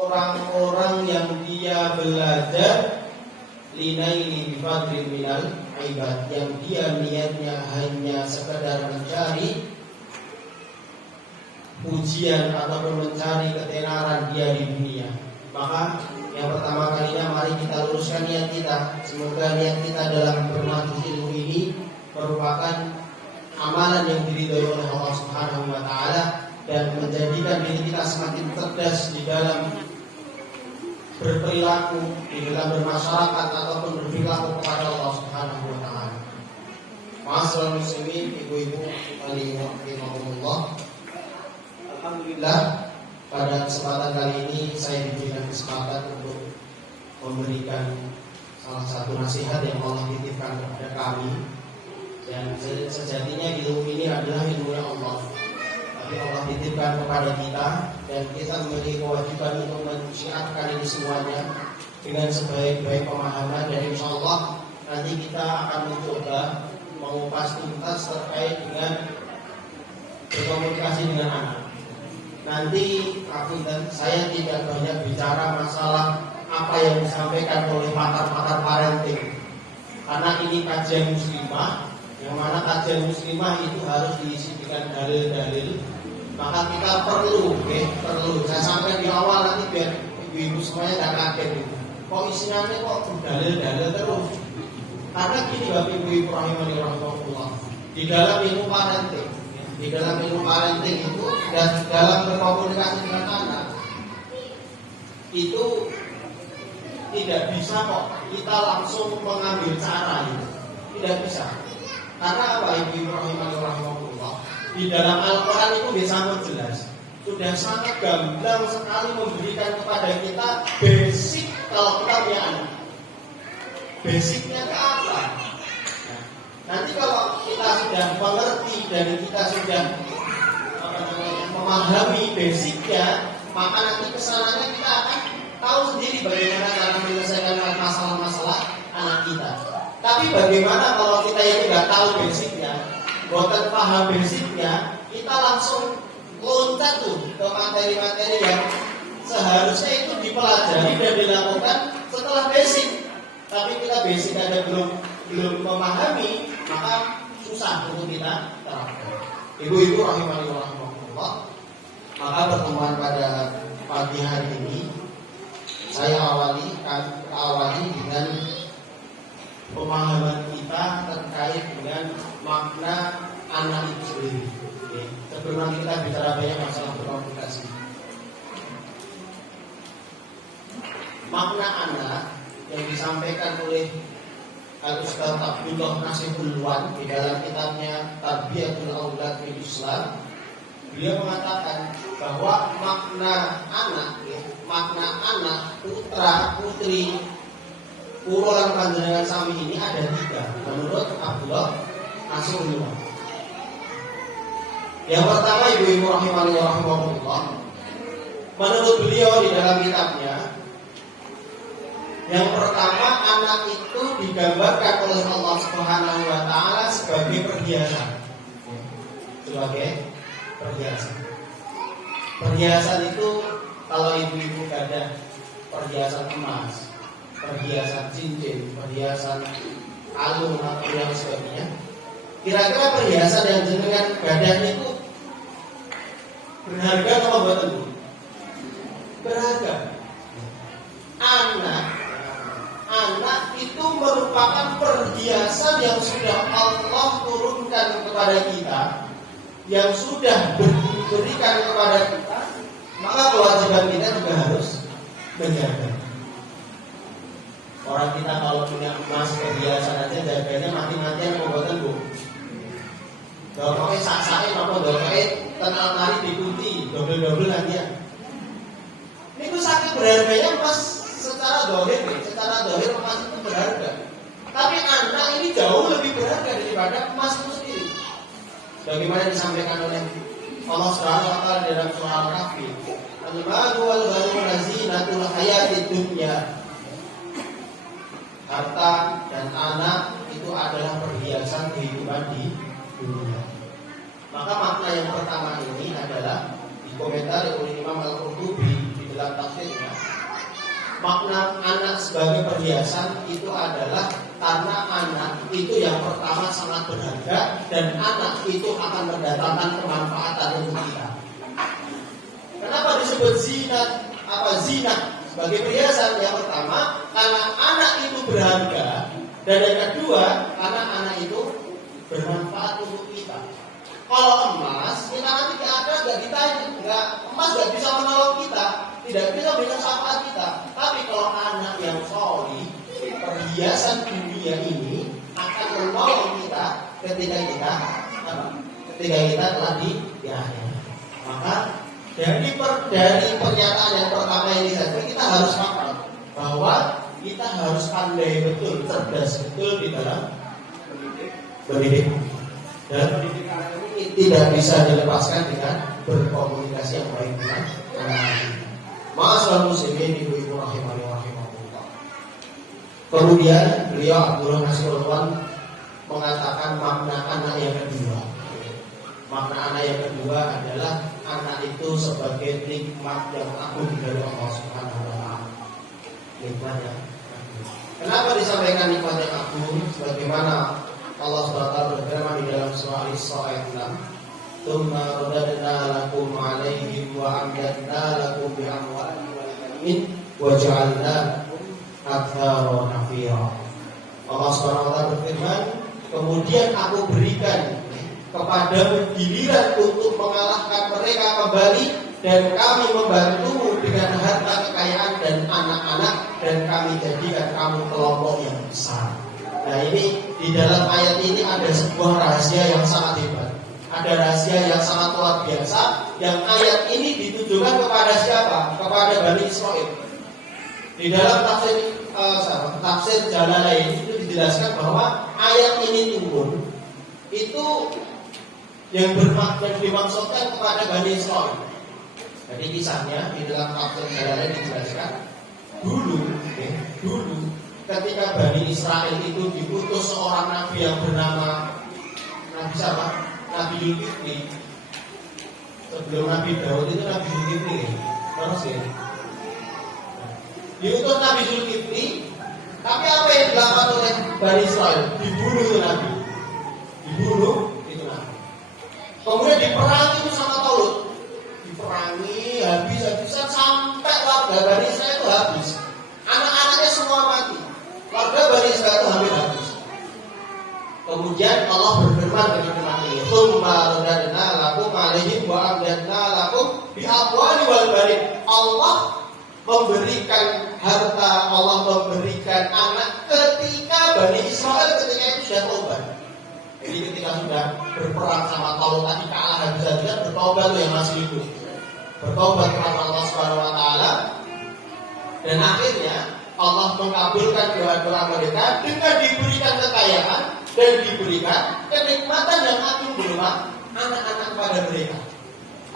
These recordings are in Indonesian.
orang-orang yang dia belajar linaili bifadri minal ibad, yang dia niatnya hanya sekedar mencari pujian ataupun mencari ketenaran dia di dunia. Maka yang pertama kalinya mari kita luruskan niat kita. Semoga niat kita dalam bermajelis ilmu ini merupakan amalan yang diridhoi oleh Allah Subhanahu wa taala dan menjadikan diri kita semakin cerdas di dalam berperilaku, di dalam bermasyarakat ataupun berperilaku kepada Allah Subhanahu wa taala. Ma'asyiral muslimin, ibu-ibu rahimahumullah. Alhamdulillah, pada kesempatan kali ini saya diberikan kesempatan untuk memberikan salah satu nasihat yang Allah titipkan kepada kami. Dan sejatinya ilmu ini adalah ilmu yang Allah, tapi Allah titipkan kepada kita, dan kita memiliki kewajiban untuk menyiarkan ini semuanya dengan sebaik-baik pemahaman. Dan insya Allah nanti kita akan mencoba mengupas tuntas terkait dengan berkomunikasi dengan anak. Nanti saya tidak banyak bicara masalah apa yang disampaikan oleh pakar-pakar parenting, karena ini kajian muslimah, yang mana kajian muslimah itu harus diisi dengan dalil-dalil. Maka kita perlu, saya sampaikan di awal nanti biar ibu-ibu semuanya tidak kaget gitu. Kok isinya kok dalil-dalil terus? Karena gini Bapak Ibu rahimahullah, di dalam ilmu parenting itu dan dalam berkomunikasi dengan anak itu tidak bisa kok kita langsung mengambil cara itu, tidak bisa. Karena apa Ibu rahimahullah? Di dalam Al-Quran itu sangat jelas, sudah sangat gamblang sekali memberikan kepada kita basic kalau kita punya anak. Basicnya ke apa? Nah, nanti kalau kita sudah mengerti dan kita sudah memahami basicnya, maka nanti kesananya kita akan tahu sendiri bagaimana cara menyelesaikan masalah-masalah anak kita. Tapi bagaimana kalau kita yang tidak tahu basicnya, bukan paham basicnya, kita langsung loncat tuh ke materi-materi yang seharusnya itu dipelajari dan dilakukan setelah basic. Tapi kita basic ada belum memahami, maka susah untuk kita terapkan. Ibu-ibu rahimahullah, maka pertemuan pada pagi hari ini saya awali dengan pemahaman kita terkait dengan makna anak itu sendiri. Sebelum kita bicara banyak masalah berkomunikasi, makna anak yang disampaikan oleh Al-Ustaz Abdullah Nasibul Wan di dalam kitabnya Tarbiyatul Aulad fil Islam, beliau mengatakan bahwa makna anak putra putri urulan panjenengan sami ini ada 3 menurut Abdullah Nasibul Wan. Yang pertama ibu-ibu rahimahullah, menurut beliau di dalam kitabnya, yang pertama anak itu digambarkan oleh Allah Subhanahu wa taala sebagai perhiasan. Perhiasan itu kalau ibu-ibu ada perhiasan emas, perhiasan cincin, perhiasan kalung atau yang sebagainya. Kira-kira perhiasan yang jenengan badan itu berharga atau buatan? Berharga. Anak itu merupakan perhiasan yang sudah Allah turunkan kepada kita, yang sudah diberikan kepada kita, maka kewajiban kita juga harus menjaga. Orang kita kalau punya emas perhiasan aja jaganya mati-matian pembuatan bu. Dokternya sak-sakin apa dokternya kenal kali dikunci double nantian. Ini tuh sakit berharganya emas secara dohir emas itu berharga. Tapi anak ini jauh lebih berharga daripada emas itu sendiri. Bagaimana disampaikan oleh Allah Subhanahu wa taala dalam surah Al-Kahfi, "Al-malu wal banuna zinatul hayatid dunya." Harta dan anak itu adalah perhiasan kehidupan di dunia. Maka makna yang pertama ini adalah dikomentari oleh Imam Al-Qurtubi di dalam tafsirnya. makna anak sebagai perhiasan itu adalah karena anak itu yang pertama sangat berharga dan anak itu akan mendatangkan kemanfaatan untuk kita. Kenapa disebut zina sebagai perhiasan? Yang pertama karena anak itu berharga dan yang kedua karena anak itu bermanfaat untuk kita. Kalau emas kita nanti nggak ditanya, emas nggak bisa menolong kita, tidak bisa memberikan syafaat kita. Tapi kalau anak yang solih, perhiasan dunia ini akan menolong kita ketika kita telah di akhir. Maka dari pernyataan yang pertama ini saja kita harus paham bahwa kita harus pandai betul, cerdas betul di dalam mendidik. Dan pendidikan ini tidak bisa dilepaskan dengan berkomunikasi yang baik dengan anak. Ma'asyiral muslimin, ibu-ibu rahimani wa rahimakumullah. Kemudian beliau Abdullah Nasrullah mengatakan makna anak yang kedua. Makna anak yang kedua adalah anak itu sebagai nikmat yang agung dari Allah Subhanahu wa taala. Nikmat yang agung. Kenapa disampaikan nikmat yang agung? Sebagaimana Allah SWT berfirman di dalam surah Al-Isra ayat 6, "Tsumma radadna lakum 'alaihim wa amdadna lakum bi amwalin wa banin wa ja'alna aktsara nafira." Allah SWT berfirman, kemudian aku berikan kepada giliran untuk mengalahkan mereka kembali dan kami membantumu dengan harta kekayaan dan anak-anak dan kami jadikan kamu kelompok yang besar. Nah ini di dalam ayat ini ada sebuah rahasia yang sangat hebat. Ada rahasia yang sangat luar biasa. Yang ayat ini ditujukan kepada siapa? Kepada Bani Israel. Di dalam tafsir Jalalain itu dijelaskan bahwa ayat ini turun itu yang dimaksudkan kepada Bani Israel. Jadi kisahnya di dalam tafsir Jalalain dijelaskan dulu ketika Bani Israel itu diutus seorang nabi yang bernama Nabi siapa? Nabi Zulkifli. Sebelum Nabi Daud itu Nabi Zulkifli. Terus ya. Diutus Nabi Zulkifli, tapi apa yang dilakukan oleh Bani Israel? Dibunuh itu Nabi. Dibunuh itu Nabi. Kemudian diperangi itu sama Talut. Diperangi habis-habisan sampai warga Bani Israel itu habis. Anak-anaknya semua mati. Warga Bani Israel itu hampir habis. Kemudian Allah berfirman dengan firman ini, "Tsumma radadna lakum 'alaihim wa amdadna lakum bi amwalin wal banin." Allah memberikan harta, Allah memberikan anak ketika Bani Israel ketika itu sudah tobat. Jadi ketika sudah berperang sama Talut tadi kalah habis-habisan, bertobat tuh yang masih hidup. Bertobat kepada Allah Subhanahu wa taala dan akhirnya Allah mengabulkan doa-doa mereka dengan diberikan kekayaan dan diberikan kenikmatan yang agung berupa anak-anak kepada mereka.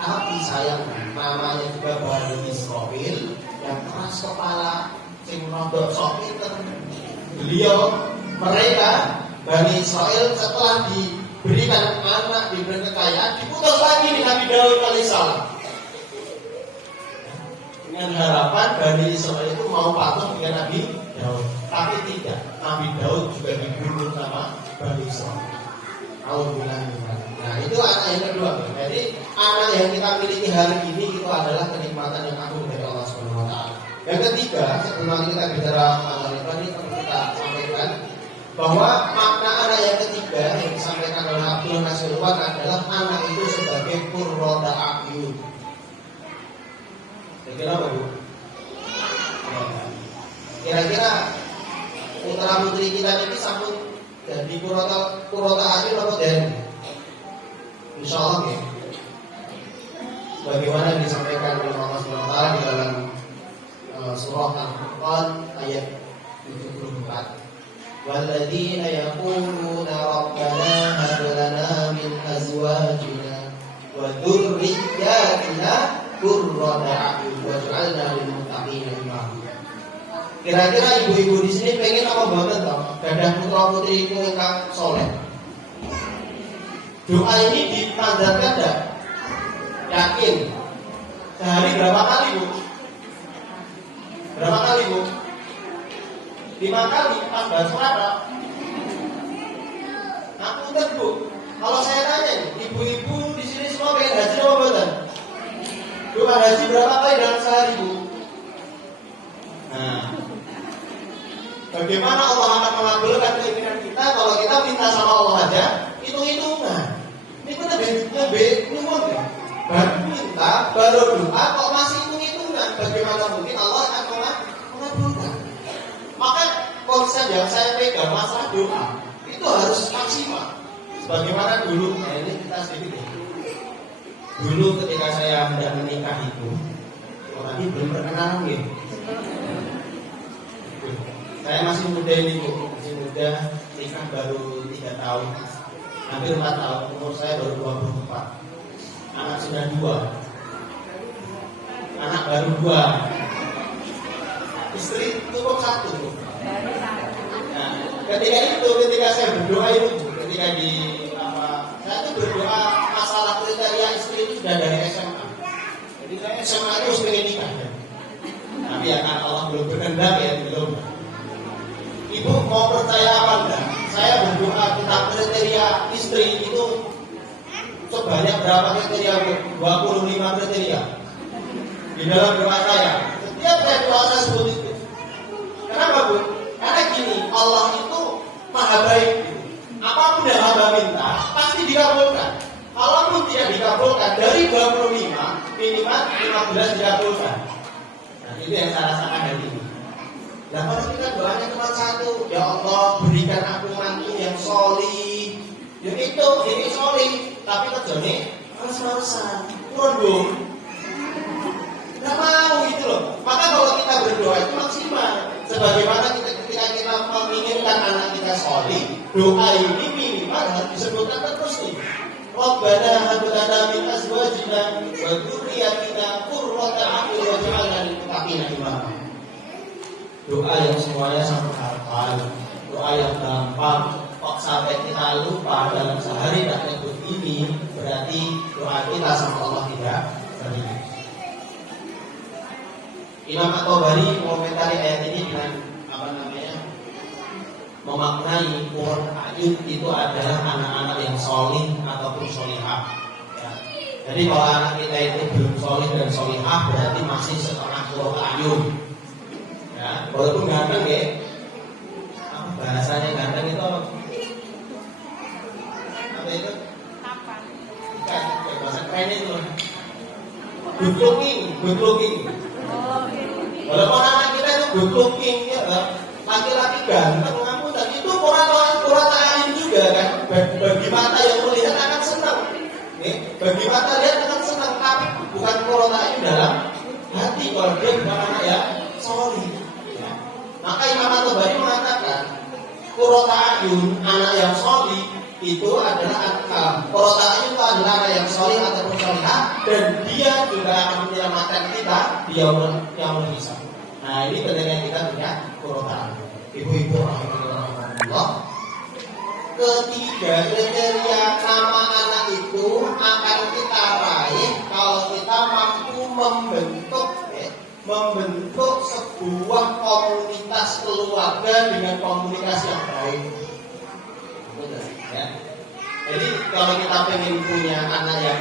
Tapi sayang namanya juga Bani Israel yang keras kepala, sing rodok sok pinter. Mereka Bani Israel setelah diberikan anak, diberikan kekayaan, diputus lagi dengan Nabi Daud alaihissalam. Dengan harapan Bani Israel itu mau patuh dengan Nabi Daud, tapi tidak. Nabi Daud juga dibunuh sama Bani Israel. Nah itu anak yang kedua. Jadi anak yang kita miliki hari ini itu adalah kenikmatan yang agung dari Allah Subhanahu wa taala. Yang ketiga, sebelum kita bicara masalah ini perlu kita sampaikan bahwa makna anak yang ketiga yang disampaikan oleh Abdullah Nasrullah adalah anak itu sebagai qurrata a'yun. Kira-kira apa Bu? Kira-kira putra putri kita ini sampun jadi qurrata a'yun apa dan insyaallah ya. Sebagaimana disampaikan oleh Allah Subhanahu wa taala di dalam surah Al-Furqan ayat 74. Walladzina yaquluna rabbana hab lana min azwajina wa dhurriyyatina qurrata a'yun waj'alna lil muttaqina imama. Kira-kira ibu-ibu di sini pengen apa banget toh? Gadah putra putri itu ingkang soleh. Doa ini dipanjatkan enggak? Yakin? Sehari berapa kali Bu? Berapa kali Bu? 5 kali pas bahas suara. Aku Bu, kalau saya tanya nih, ibu-ibu di sini semua pengen haji apa bukan? Doa haji berapa kali dalam sehari, Bu? Nah, bagaimana Allah akan mengabulkan keinginan kita kalau kita minta sama Allah aja hitung-hitungan? Ini kan lebih nyumun ya. Baru minta, baru doa, kok masih hitung-hitungan? Bagaimana mungkin Allah akan mengabulkan? Maka konsep yang saya pegang masalah doa itu harus maksimal. Sebagaimana dulu, nah ini kita sedikit ya. Dulu ketika saya hendak menikah itu, orang ini belum perkenalan gitu. Saya masih muda ini Bu, masih muda, nikah baru 3 tahun, hampir 4 tahun, umur saya baru 24. Anak sudah 2, anak baru 2, istri cukup 1 Bu. Nah, ketika saya berdoa itu, ketika saya itu berdoa masalah kriteria istri itu sudah dari SMA. Jadi saya SMA itu harus pengen nikah ya. Tapi ya kan Allah belum berkehendak ya, belum. Ibu mau percaya apa enggak? Saya berdoa tentang kriteria istri itu sebanyak berapa kriteria? 25 kriteria di dalam doa saya. Setiap saya doa saya sebut itu. Kenapa Bu? Karena gini, Allah itu maha baik. Apapun yang hamba minta pasti dikabulkan. Kalaupun tidak dikabulkan, dari 25 minimal 15 dikabulkan. Nah itu yang saya rasakan hari ini. Nah kalau kita doanya cuma 1, ya Allah berikan aku mantu yang solih. Ya itu, ini solih. Tapi kerjanya males-malesan, kurang dong. Nggak mau gitu loh. Maka kalau kita berdoa itu maksimal. Sebagaimana ketika kita menginginkan anak kita solih, doa ini minimal harus disebutkan terus nih. Rabbana hab lana min azwajina wa dzurriyyatina qurrata a'yun waj'alna lil muttaqina imama. Doa yang semuanya satu hafal, doa yang gampang. Kok sampai kita lupa dalam sehari tak nyebut ini, berarti doa kita sama Allah tidak terima. Imam At-Tabari mengomentari ayat ini dengan memaknai Qurratu a'yun itu adalah anak-anak yang solih ataupun solihah. Ya. Jadi kalau anak kita itu belum solih dan solihah berarti masih setengah Qurratu a'yun. Ya, walaupun ganteng ya, apa bahasanya ganteng itu apa? Apa itu? Bukan, bahasa keren itu. Good looking. Walaupun anak kita itu good looking, ya, laki-laki ganteng, ngaku dan itu Qurratu a'yun juga kan. Bagi mata yang melihat akan senang. Bagi mata lihat akan senang, tapi bukan Qurratu a'yun dalam hati kalau dia bukan anak yang solih. Ya. Maka Imam At-Tabari mengatakan Qurratu a'yun, anak yang solih itu adalah anak. Qurratu a'yun itu adalah anak yang solih ataupun solihah, dan dia juga akan menyelamatkan kita di yaumul hisab. Nah ini pentingnya kita punya Qurratu a'yun. Ibu-ibu rahimahullah. Ketiga kriteria nama anak itu akan kita raih kalau kita mampu membentuk sebuah komunitas keluarga dengan komunikasi yang baik. Betul, ya. Jadi kalau kita pengen punya anak yang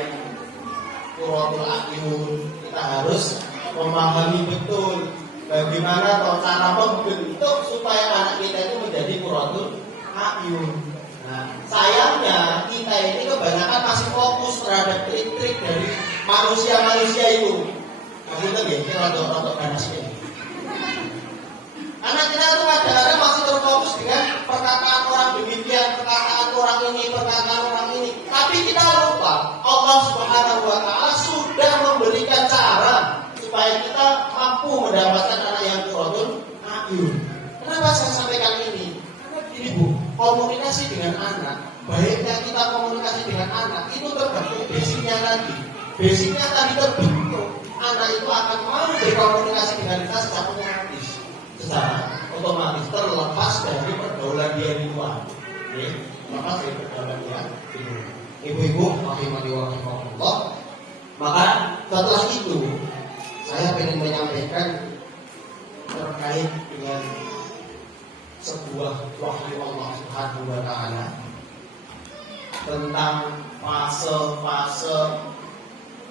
Qurratu a'yun, kita harus memahami betul bagaimana cara membentuk supaya anak kita itu menjadi Qurratu a'yun. Nah, sayangnya kita ini kebanyakan masih fokus terhadap trik-trik dari manusia-manusia itu. Kamu itu ya, kita rontok ganas ini. Anak kita itu kadang-kadang masih terfokus dengan perkataan orang demikian, perkataan orang ini, perkataan orang ini. Tapi kita lupa Allah Subhanahu Wa Taala sudah memberikan cara supaya kita mampu mendapatkan anak yang Qurratu a'yun. Kenapa saya sampaikan ini? Karena gini Bu, komunikasi dengan anak, baiknya kita komunikasi dengan anak itu tergantung basicnya tadi. Basicnya tadi terbentuk, anak itu akan mau berkomunikasi dengan kita secara otomatis terlepas dari pergaulan dia di luar. Lepas dari pergaulan dia di luar. Ibu-ibu, rahimahullah. Maka setelah itu saya ingin menyampaikan terkait dengan sebuah wahyu Allah Subhanahu wa taala tentang fase-fase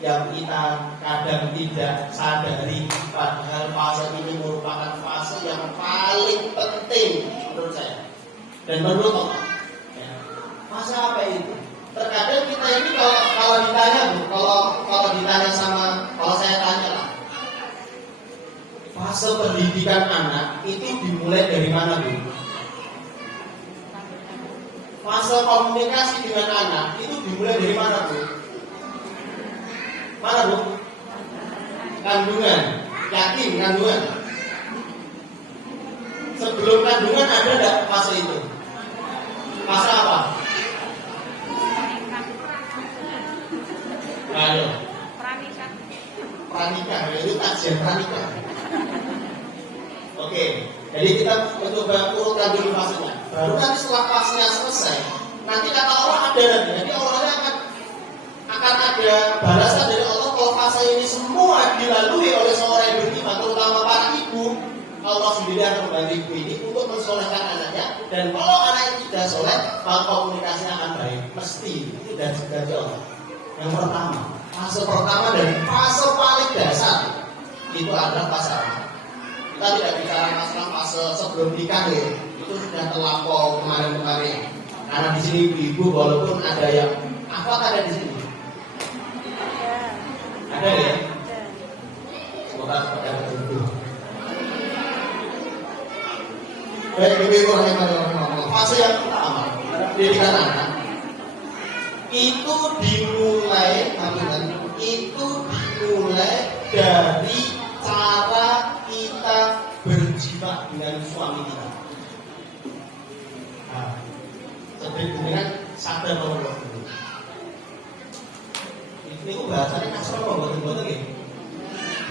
yang kita kadang tidak sadari, padahal fase ini merupakan fase yang paling penting menurut saya dan menurut Allah. Ya. Fase apa itu? Terkadang kita ini kalau ditanya Bu, kalau ditanya kalau saya tanya lah, fase pendidikan anak itu dimulai dari mana Bu? Fase komunikasi dengan anak itu dimulai dari mana Bu? Mana Bu? Kandungan. Yakin kandungan? Sebelum kandungan ada enggak fase itu? Fase apa? Ayo. Pranika. Itu kajian pranika. Oke. Jadi kita mencoba urutkan dulu fasenya. Baru nanti setelah fasenya selesai, nanti kata Allah ada nanti. Jadi Allahnya akan ada balasan dari Allah kalau fase ini semua dilalui oleh seorang yang beriman, terutama para ibu. Allah sendiri akan membantu ibu ini untuk mensolehkan anaknya, dan kalau anak itu tidak soleh, maka komunikasinya akan baik. Mesti itu dari Allah. Yang pertama, fase pertama dari fase paling dasar itu adalah fase apa? Kita tidak bicara masalah fase sebelum nikah ya, itu sudah terlampau kemarin-kemarin. Karena di sini ibu walaupun ada yang apa ada di sini? Ada ya? Semoga ada betul. Baik, ibu fase yang pertama pendidikan anak itu dimulai dari cara kita berjima dengan suami kita. Nah, dengan sadar Allah. Ini bahasanya kasar kok buat-buat lagi.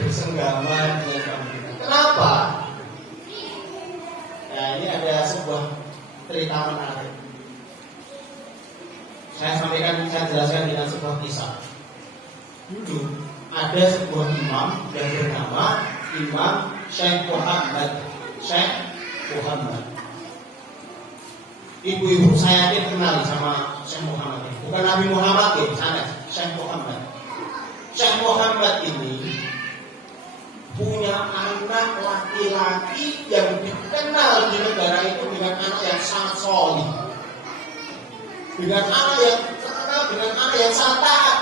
Bersenggama dengan suami kita. Kenapa? Nah, ini ada sebuah cerita menarik. Saya jelaskan dengan sebuah kisah. Dulu ada sebuah imam yang bernama Imam Syekh Muhammad. Ibu-ibu saya ini kenal sama Syekh Muhammad. Bukan Nabi Muhammad ya, sana Syekh Muhammad. Syekh Muhammad ini punya anak laki-laki yang dikenal di negara itu dengan anak yang sangat solid, dengan anak yang terkenal dengan anak yang sangat taat,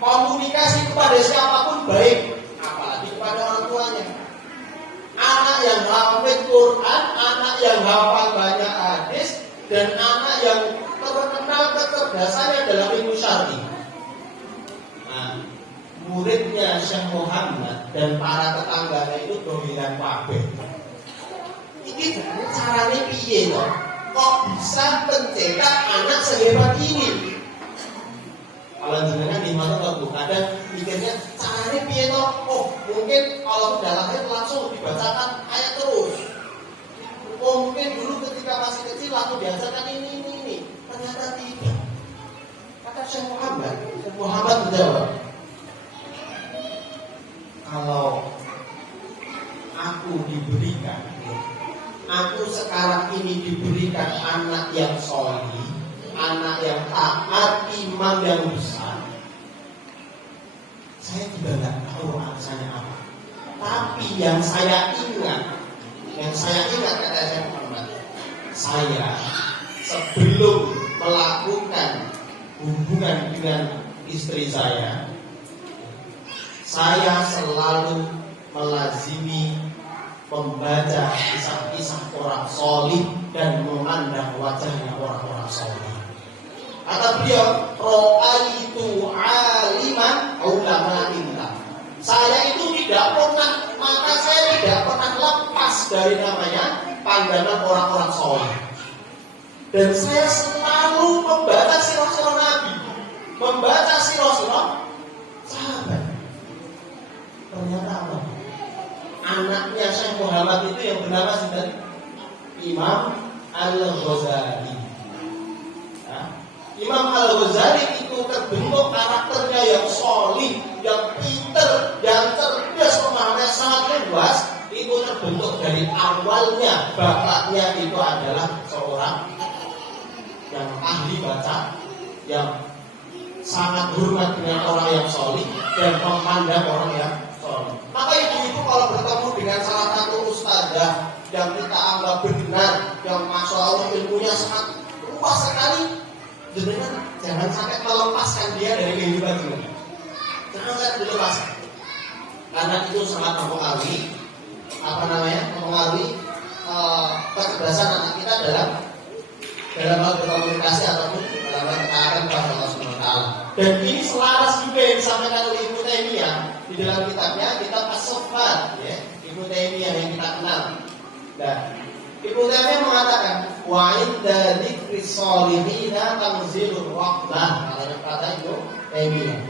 komunikasi kepada siapapun baik, apalagi kepada orang tuanya. Anak yang hafal Quran, anak yang hafal banyak hadis, dan anak yang terkenal kecerdasannya dalam ilmu syar'i. Nah, muridnya Syekh Muhammad dan para tetangganya itu dominan kabeh. Ini caranya piye loh? Kok bisa mencetak anak sehebat ini? Kalau jenengan di mana tuh kadang mikirnya caranya piye toh? Oh, mungkin kalau sudah lahir langsung dibacakan ayat terus. Oh, mungkin dulu ketika masih kecil langsung diajarkan ini. Ternyata tidak. Kata Syekh Muhammad menjawab, kalau aku sekarang ini diberikan anak yang soleh, anak yang taat, imam yang besar, saya juga nggak tahu alasannya apa. Tapi yang saya ingat kata saya Muhammad, saya sebelum melakukan hubungan dengan istri saya selalu melazimi membaca kisah-kisah orang solih dan memandang wajahnya orang-orang solih. Kata beliau, ro'aitu aliman ulama inta. Saya itu mata saya tidak pernah lepas dari namanya pandangan orang-orang solih. Dan saya selalu membaca sirah-sirah Nabi, membaca sirah-sirah sahabat. Ternyata apa? Anaknya Syekh Muhammad itu yang bernama tadi Imam Al-Ghazali. Ya. Imam Al-Ghazali itu terbentuk karakternya yang solid, yang pinter, yang cerdas, pemahamannya sangat luas. Itu terbentuk dari awalnya bapaknya itu adalah seorang yang ahli baca, yang sangat hormat dengan orang yang solih dan memandang orang yang solih. Maka ibu-ibu kalau bertemu dengan salah satu ustazah yang kita anggap benar, yang masya Allah ilmunya sangat luas sekali, jangan sampai melepaskan dia dari kehidupan dunia. Jangan sampai dilepaskan, karena itu sangat mempengaruhi mempengaruhi kecerdasan anak kita dalam hal berkomunikasi ataupun dalam hal ketaatan kepada Allah Subhanahu wa taala. Dan ini selaras juga yang disampaikan oleh Ibnu Taimiyah di dalam kitabnya Kitab As-Sofat, ya, Ibnu Taimiyah yang kita kenal. Dan Ibnu Taimiyah mengatakan wa inda dzikri sholihina tanzilur rahmah, kata Ibnu Taimiyah.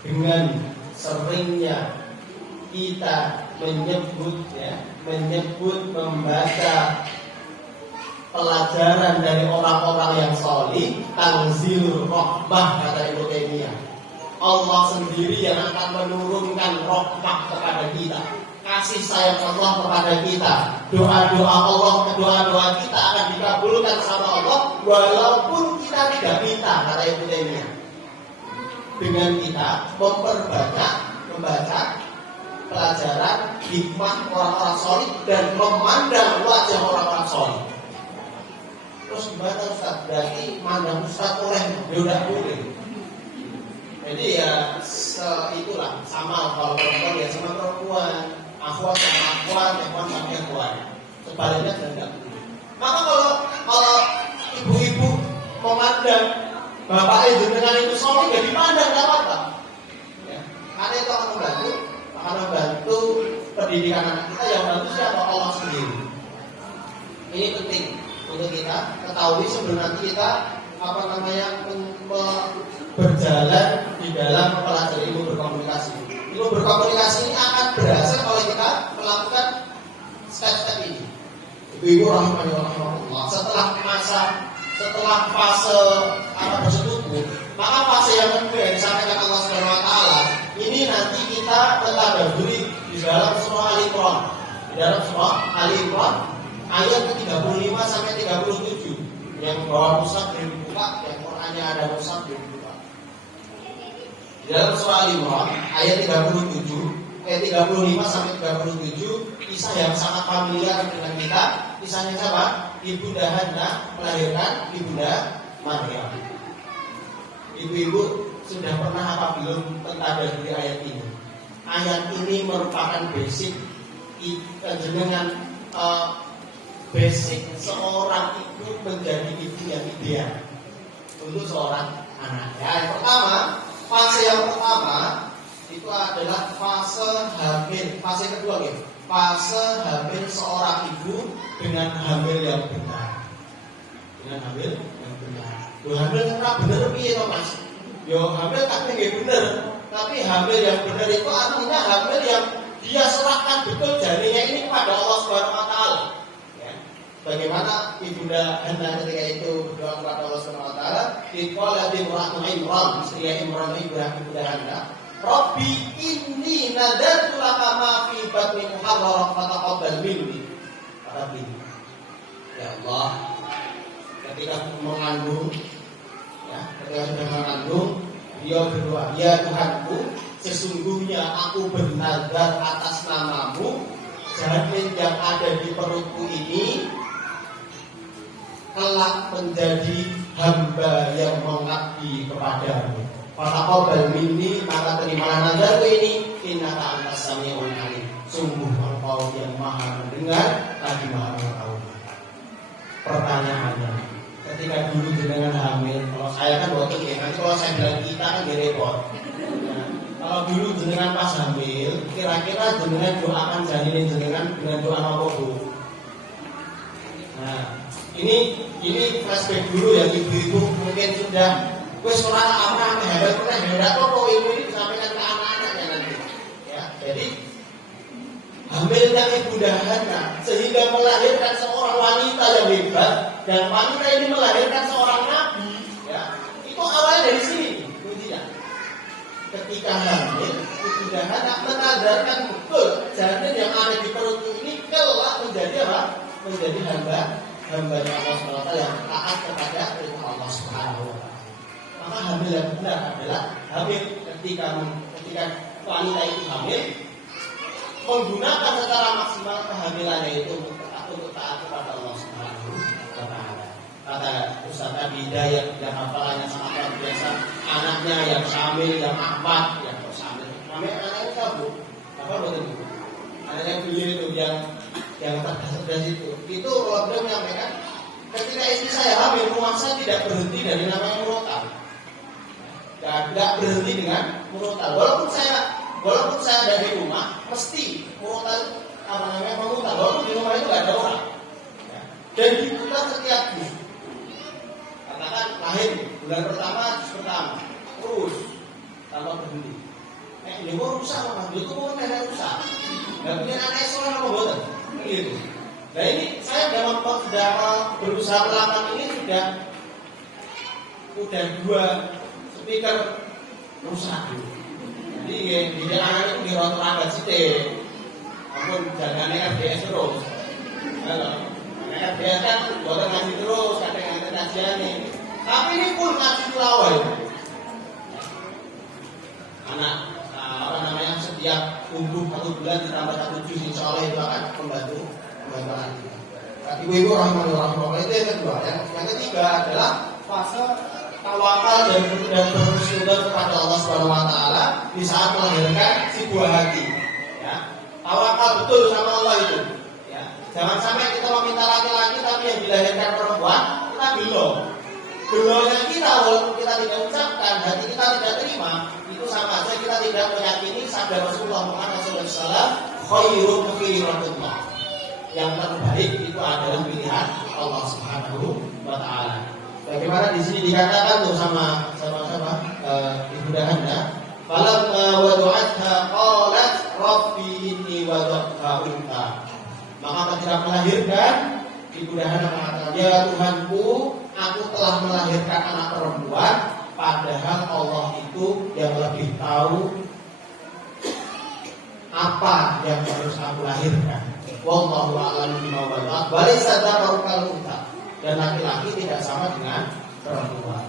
Dengan seringnya kita menyebut membaca pelajaran dari orang-orang yang solih, tanzilur rahmah, kata Ibnu Taimiyah. Allah sendiri yang akan menurunkan rahmah kepada kita, kasih sayang Allah kepada kita. Doa-doa Allah, doa-doa kita akan dikabulkan sama Allah walaupun kita tidak minta, kata Ibnu Taimiyah. Dengan kita membaca pelajaran hikmah orang-orang solih dan memandang wajah orang-orang solih. Terus gimana Ustaz? Berarti mandang Ustaz oleh ya boleh. Jadi ya itulah, sama kalau perempuan ya sama perempuan, akhwat sama akhwat, ikhwan sama ikhwan. Sebaliknya tidak boleh. Maka kalau ibu-ibu memandang bapak jenengan itu soleh, ya dipandang nggak apa-apa. Ya, karena itu akan membantu pendidikan anak kita, yang bantu siapa? Allah sendiri. Ini penting untuk kita ketahui sebelum nanti kita berjalan di dalam mempelajari ilmu berkomunikasi. Ilmu berkomunikasi ini akan berhasil kalau kita melakukan step-step ini. Ibu rahimahullah, setelah fase bersekutu, maka fase yang kedua yang disampaikan Allah Subhanahu wa taala ini nanti kita mentadaburi di dalam surah Al-Imran. Di dalam surah Al-Imran ayat ke-35 sampai 37. Yang bawa mushaf dibuka, yang Qur'annya ada mushaf dibuka. Di dalam surah Al-Imran ayat 35 sampai 37, kisah yang sangat familiar dengan kita. Kisahnya siapa? Ibunda Hannah melahirkan Ibunda Maryam. Ibu-ibu sudah pernah apa belum mentadaburi ayat ini? Ayat ini merupakan basic basic seorang ibu menjadi ibu yang ideal untuk seorang anak. Ya, yang pertama itu adalah fase hamil. Fase kedua ya, fase hamil seorang ibu dengan hamil yang benar. Yo hamil ora bener piye to Mas? Yo hamil tapi nggih bener. Tapi hamil yang benar itu artinya hamil yang dia serahkan betul jarinya ini kepada Allah Subhanahu wa taala. Bagaimana Ibunda Hannah ketika itu berdoa kepada Allah Subhanahu wa taala, qala bi Imran, istri Imran Ibunda Hannah, Rabbi inni nadartu laka ma fi batni muharraran fataqabbal minni. Rabbi, ya Allah, ketika sudah mengandung, dia berdoa, ya Tuhanku, sesungguhnya aku bernazar atas namamu, janin yang ada di perutku ini kelak menjadi hamba yang mengabdi kepadamu. Fataqabbal minni, maka terimalah nazarku ini, innaka antas samiul alim. Sungguh Engkau yang Maha mendengar lagi Maha mengetahui. Pertanyaannya, ketika dulu jenengan hamil, kalau saya kan waktu itu, nanti kalau saya bilang kita kan repot. Nah, kalau dulu jenengan pas hamil, kira-kira jenengan doakan janin jenengan dengan doa apa Bu? Nah, ini flashback dulu ya, ibu-ibu mungkin sudah wis ora apa hebat kok ibu ini disampaikan ke anak-anaknya nanti. Ya, jadi hamilnya Ibunda Hannah sehingga melahirkan seorang wanita yang hebat, dan wanita ini melahirkan seorang nabi. Ya, itu awalnya dari sini, kuncinya. Ketika hamil, Ibunda Hannah menadarkan betul janin yang ada di perut ini kelak menjadi apa? Menjadi hamba-hambanya Allah SWT yang taat kepada perintah Allah Subhanahu wa taala. Maka hamil yang benar adalah hamil ketika wanita itu hamil menggunakan secara maksimal kehamilannya itu untuk taat kepada Allah Subhanahu wa taala. Kata Ustaz Abi Hidayat yang hafalannya sangat luar biasa, anaknya yang hamil, yang amat, yang hamil anaknya kabur. Apa betul itu? Anaknya beliau itu yang terdas itu kalau beliau menyampaikan, ketika istri saya hamil, rumah saya tidak berhenti dari namanya murotal. Tidak berhenti dengan murotal. Walaupun saya ada di rumah, mesti murotal memutar. Walaupun di rumah itu nggak ada orang. Ya. Dan diputar setiap juz. Katakan lahir bulan pertama, terus tanpa berhenti. Ini mau rusak apa? Itu mau nenek rusak. Gak punya anak seorang apa boten? Gitu. Nah ini saya sudah berusaha melakukan ini sudah 2 speaker rusak. Jadi di anak itu dirontok agak sithik. Ampun jagane RBS terus. Halo. RBS kan boten ngaji terus, kadang ngaji kajiane. Tapi ini pun ngaji tilawah. Anak setiap tumbuh 1 bulan ditambah 1 juz, insya Allah itu akan membantu anak kita. Ibu-ibu rahimahullah, itu yang kedua. Yang ketiga adalah fase tawakal dan bersyukur kepada Allah Subhanahu wa taala di saat melahirkan si buah hati. Ya. Tawakal betul sama Allah itu. Ya. Jangan sampai kita meminta laki-laki tapi yang dilahirkan perempuan kita belum. Belumnya kita walaupun kita tidak ucapkan, hati kita tidak terima, itu sama saja kita tidak meyakini sabda Rasulullah Muhammad SAW, khairul mukhiratullah. Yang terbaik itu adalah pilihan Allah Subhanahu wa taala. Bagaimana di sini dikatakan tuh sama Ibu Dahana, falam wadu'atha qalat rabbi inni wada'tha unta. Maka ketika melahirkan, Ibu Dahana mengatakan, ya Tuhanku, aku telah melahirkan anak perempuan, padahal Allah itu yang lebih tahu apa yang harus aku lahirkan. Wallahu a'lam bima wallahi. Walaysa dzakaru kal unsa. Dan laki-laki tidak sama dengan perempuan.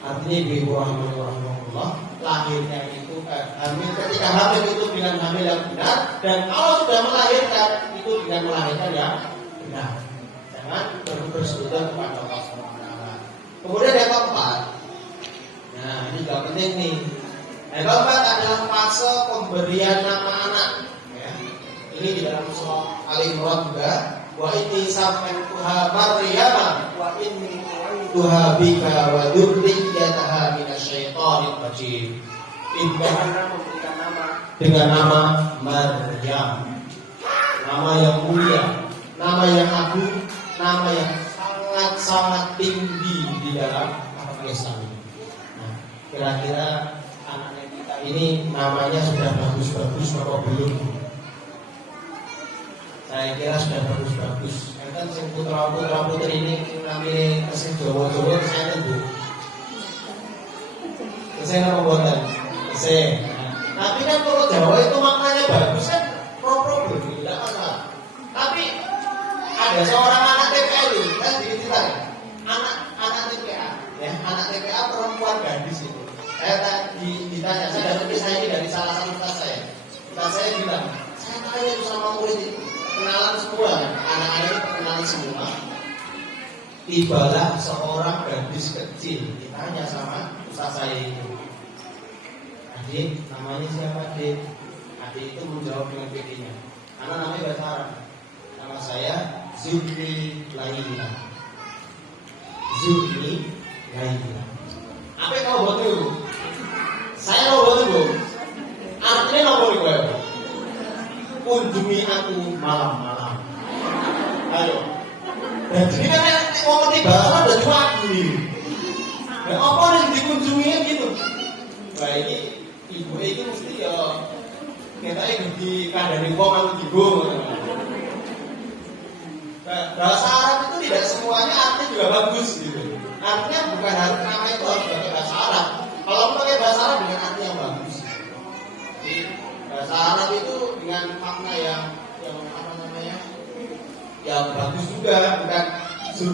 Artinya ibu rahimahullah, lahirnya itu hamil, ketika hamil itu dengan hamil yang benar, dan kalau sudah melahirkan itu dengan melahirkan yang benar. Jangan bersekutu kepada Allah SWT. Kemudian yang keempat, nah ini juga penting nih. Yang keempat adalah fase pemberian nama anak. Ya. Ini di dalam surah Al-Imran juga. Wa inni sammantuha Maryam wa inni u'idzuha bika wa dzurriyyataha minasyaitonir rajim. Ibu memberikan nama dengan nama Maryam. Nama yang mulia, nama yang agung, nama yang sangat tinggi di dalam agama Islam. Nah, kira-kira anaknya kita ini namanya sudah bagus-bagus atau belum? Saya kira sudah bagus-bagus. Kan sing putra putri ini namanya kesing Jawa saya tentu. Saya nama buatan. Tapi kan kalau Jawa itu maknanya bagus kan problem tidak masalah. Tapi ada seorang anak TPA itu kan diceritain. Anak TPA, ya anak TPA perempuan gadis itu. Saya ditanya, saya dapat kisah ini dari salah satu ustaz saya. Ustaz saya bilang, saya tanya itu sama murid itu. Kenalan semua, anak-anak kenalan semua. Tibalah seorang gadis kecil, ditanya sama ustaz saya itu, adik, namanya siapa adik? Adik itu menjawab dengan PD-nya. Anak namanya bahasa Arab. Nama saya Zulmi Laila. Zulmi Laila. Apa yang kau buat dulu? Saya mau buat dulu. Artinya apa nih gue? Kunjungi aku malam-malam. Ayo. Dan ini kan mau ngerti bahasa udah cuma aku nih. Dan apa yang dikunjungi gitu? Nah ini ibu itu mesti ya kita di kandang wong aku digo. Bahasa Arab itu tidak semuanya artinya juga bagus gitu. Artinya bukan harus nama itu harus pakai bahasa Arab. Kalau pakai bahasa Arab dengan arti yang bagus. Jadi Bahasa Arab itu dengan makna yang apa namanya? Yang bagus juga, bukan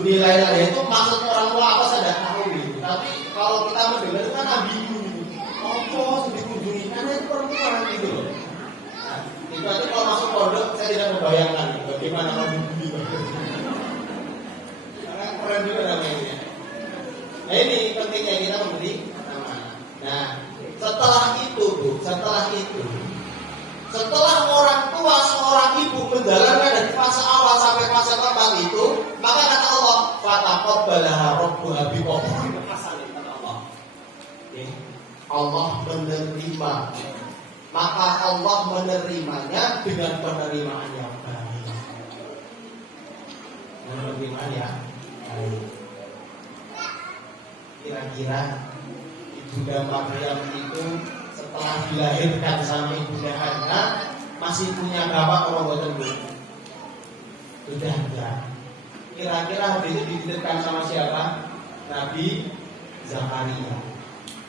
nilai lah itu maksud orang tua apa saya tidak tahu gitu. Tapi kalau kita mendengar itu kan ambigu gitu. Apa dikunjungi karena itu perempuan gitu loh. Nah, itu nanti kalau masuk pondok saya tidak membayangkan bagaimana kalau dikunjungi. Karena keren juga namanya. Nah ini pentingnya kita memberi nama. Nah setelah itu Bu, setelah orang tua seorang ibu menjalankan dari fase awal sampai fase keempat itu, maka kata Allah, fataqabbalaha rabbuha biqabulin hasan, kata Allah. Allah menerima, maka Allah menerimanya dengan penerimaan yang baik. Penerimaan yang baik. Kira-kira Ibunda Maryam itu setelah dilahirkan sama Ibunda Hana masih punya bapak atau enggak tentu? Sudah enggak. Kira-kira habis itu dititipkan sama siapa? Nabi Zakaria.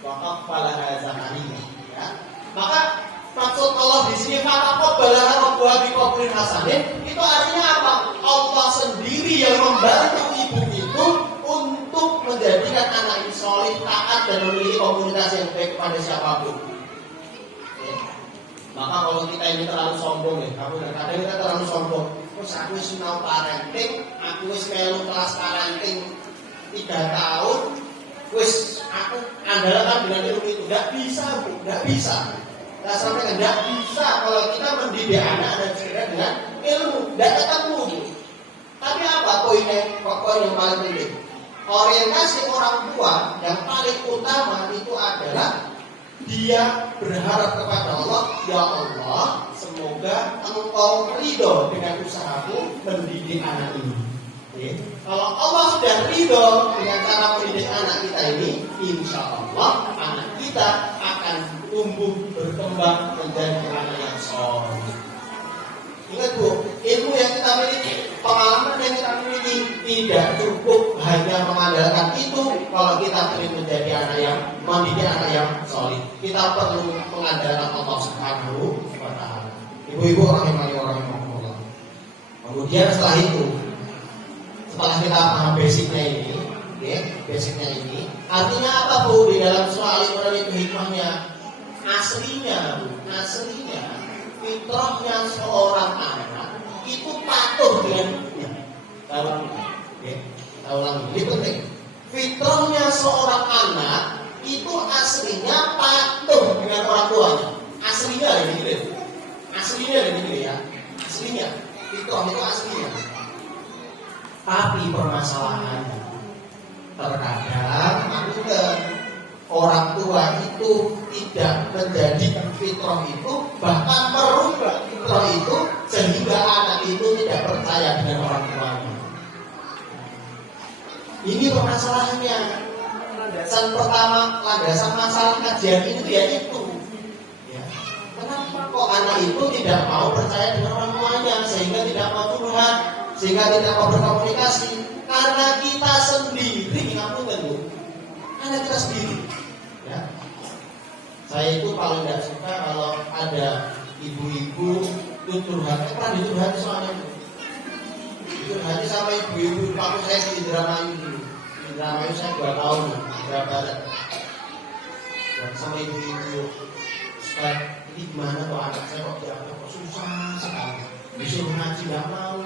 Waqaffalaha Zakaria. Ya. Maka maksud Allah di sini fataqabbalaha rabbuha biqabulin hasanin itu artinya apa? Allah sendiri yang membantu ibu itu untuk menjadikan anak ini soleh, taat dan memiliki komunikasi yang baik kepada siapapun. Ya. Maka kalau kita ini terlalu sombong ya, kadang kita terlalu sombong. Terus aku sinau parenting, aku melu kelas parenting 3 tahun, wis aku andalkan dengan ilmu itu. Nggak bisa Bu, nggak bisa. Nah, sampai nggak bisa kalau kita mendidik anak dan sekedar dengan ilmu, nggak ketemu. Tapi apa poinnya? Poin yang paling penting. Orientasi orang tua yang paling utama itu adalah dia berharap kepada Allah, ya Allah, semoga Engkau ridho dengan usahaku mendidik anak ini. Oke. Kalau Allah sudah ridho dengan cara mendidik anak kita ini, insya Allah anak kita akan tumbuh berkembang menjadi anak yang soleh. Ingat Bu, ilmu yang kita miliki, pengalaman yang kita miliki tidak cukup hanya mengandalkan itu kalau kita ingin menjadi anak yang mendidik anak yang soleh. Kita perlu mengandalkan Allah Subhanahu wa Ta'ala. Ibu-ibu rahimahullah. Kemudian setelah itu, setelah kita paham basicnya ini, basicnya ini, artinya apa Bu di dalam surah Al-Imran itu hikmahnya? Aslinya fitrahnya seorang anak itu patuh dengan ibunya. Kita ulangi, ini penting. Fitrahnya seorang anak itu aslinya patuh dengan orang tuanya. Aslinya ini ya. Aslinya fitrah itu aslinya. Tapi permasalahannya terkadang orang tua itu tidak menjadikan fitrah itu, bahkan merubah fitrah itu sehingga anak itu tidak percaya dengan orang tuanya. Ini permasalahannya. Landasan masalah kajian itu ya itu. Ya. Kenapa kok anak itu tidak mau percaya dengan orang tuanya sehingga tidak mau curhat, sehingga tidak mau berkomunikasi? Karena kita sendiri, karena kita sendiri. Ya. Saya itu paling tidak suka kalau ada ibu-ibu itu curhat, pernah dicurhati soalnya itu. Dicurhati sama ibu-ibu, waktu saya di Indramayu dulu. Di Indramayu saya 2 tahun, Indramayu Barat. Dan sama ibu-ibu, Ustaz, ini gimana kok anak saya kok dianggap kok susah sekali. Disuruh ngaji nggak mau,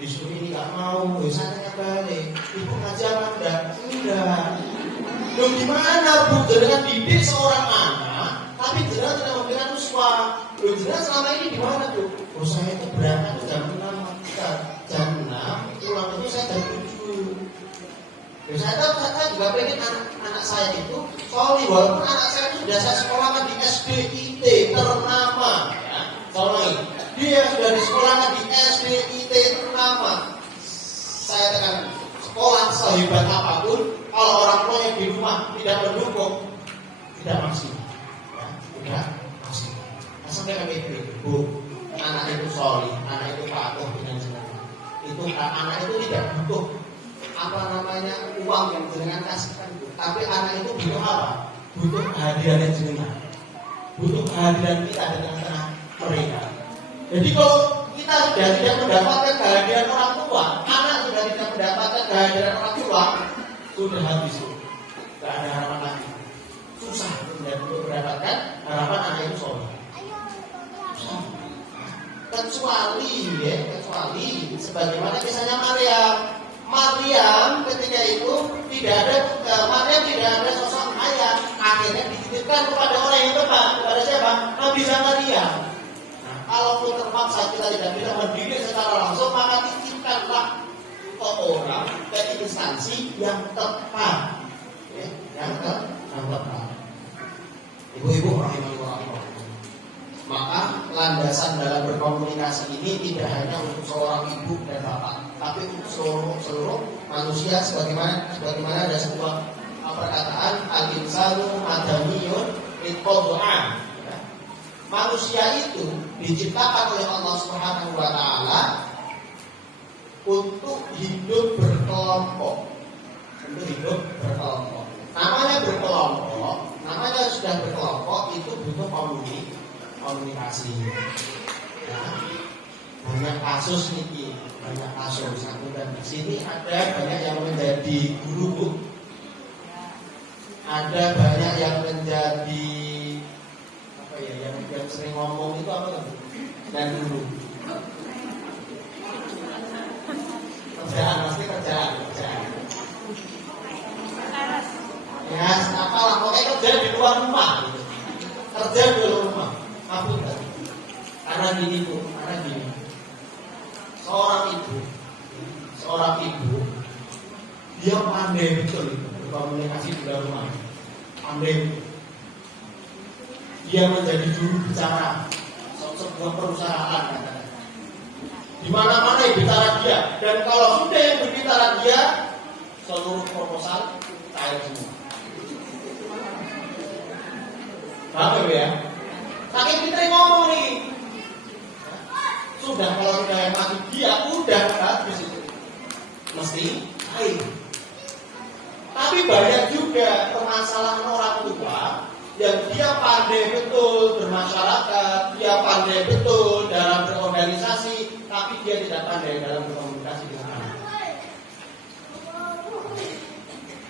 disuruh ini nggak mau. Saya tanya balik, ibu ngaji apa enggak? Enggak. Loh gimana Bu, jangan didik seorang anak, tapi jangan tidak memberikan uswah. Loh jangan selama ini di mana tuh? Oh saya itu berangkat jam 6, pulang itu saya jam 7. Loh saya juga pengen anak saya itu soleh, walaupun anak saya itu sudah saya sekolahkan di SDIT ternama. Ya, soalnya dia sudah disekolahkan di SDIT ternama. Saya tekan sekolah sehebat apapun, kalau orang tuanya di rumah tidak mendukung, tidak maksimal. Ya, tidak maksimal. Nah, sampai kayak Bu, anak itu soleh, anak itu patuh dengan jenengan. Itu anak itu tidak butuh uang yang jenengan kasihkan, Bu. Tapi anak itu butuh apa? Butuh kehadiran jenengan. Butuh kehadiran kita di tengah-tengah mereka. Jadi kalau kita sudah tidak mendapatkan kehadiran orang tua, anak sudah tidak mendapatkan kehadiran orang tua, sudah habis. Tidak ada harapan lagi. Susah untuk mendapatkan harapan anak itu soleh. Kecuali sebagaimana kisahnya Maryam ketika itu Maryam tidak ada sosok ayah, akhirnya dititipkan kepada orang yang tepat, kepada siapa? Nabi Zakaria. Nah, kalaupun terpaksa kita tidak bisa mendidik secara langsung, maka titipkanlah ke orang, ke instansi yang tepat, ya, yang tepat. Ibu-ibu rahimahullah. Maka landasan dalam berkomunikasi ini tidak hanya untuk seorang ibu dan bapak, tapi untuk seluruh manusia sebagaimana ada sebuah perkataan al-insanu madaniyun litqad'a. Manusia itu diciptakan oleh Allah Subhanahu wa taala untuk hidup berkelompok. Namanya sudah berkelompok itu butuh komunikasi. Nah, banyak kasus nih, dan di sini ada banyak yang menjadi guru, ada banyak yang menjadi yang sering ngomong itu apa tuh? Dan guru. Kerjaan. Ya, apalah pokoknya kerja di luar rumah. Kerja di luar rumah. Apa kan? Karena gini. Seorang ibu dia pandai betul berkomunikasi di luar rumah. Pandai. Dia menjadi juru bicara sebuah perusahaan. Di mana-mana bicara dia, dan kalau sudah yang berbicara dia, seluruh proposal cair semua. Paham ya? Saking kita ngomong nih, sudah kalau sudah yang mati dia udah habis itu, mesti cair. Tapi banyak juga permasalahan orang tua yang dia pandai betul bermasyarakat, dia pandai betul dalam berorganisasi, tapi dia tidak pandai dalam berkomunikasi dengan anak.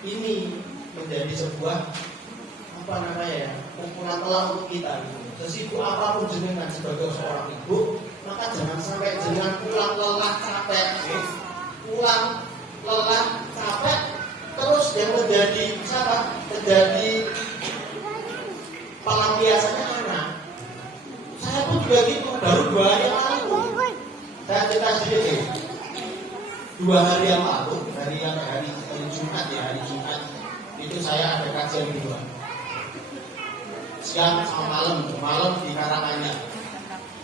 Ini menjadi sebuah pukulan telak untuk kita. Sesibuk apapun jenengan sebagai seorang ibu, maka jangan sampai jenengan pulang lelah capek, terus yang menjadi pelampiasannya anak. Saya pun juga gitu, baru 2 hari yang lalu. Saya cerita sedikit. 2 hari yang lalu, hari Jumat itu saya ada kajian kedua. Siang sama malam di Karanganyar.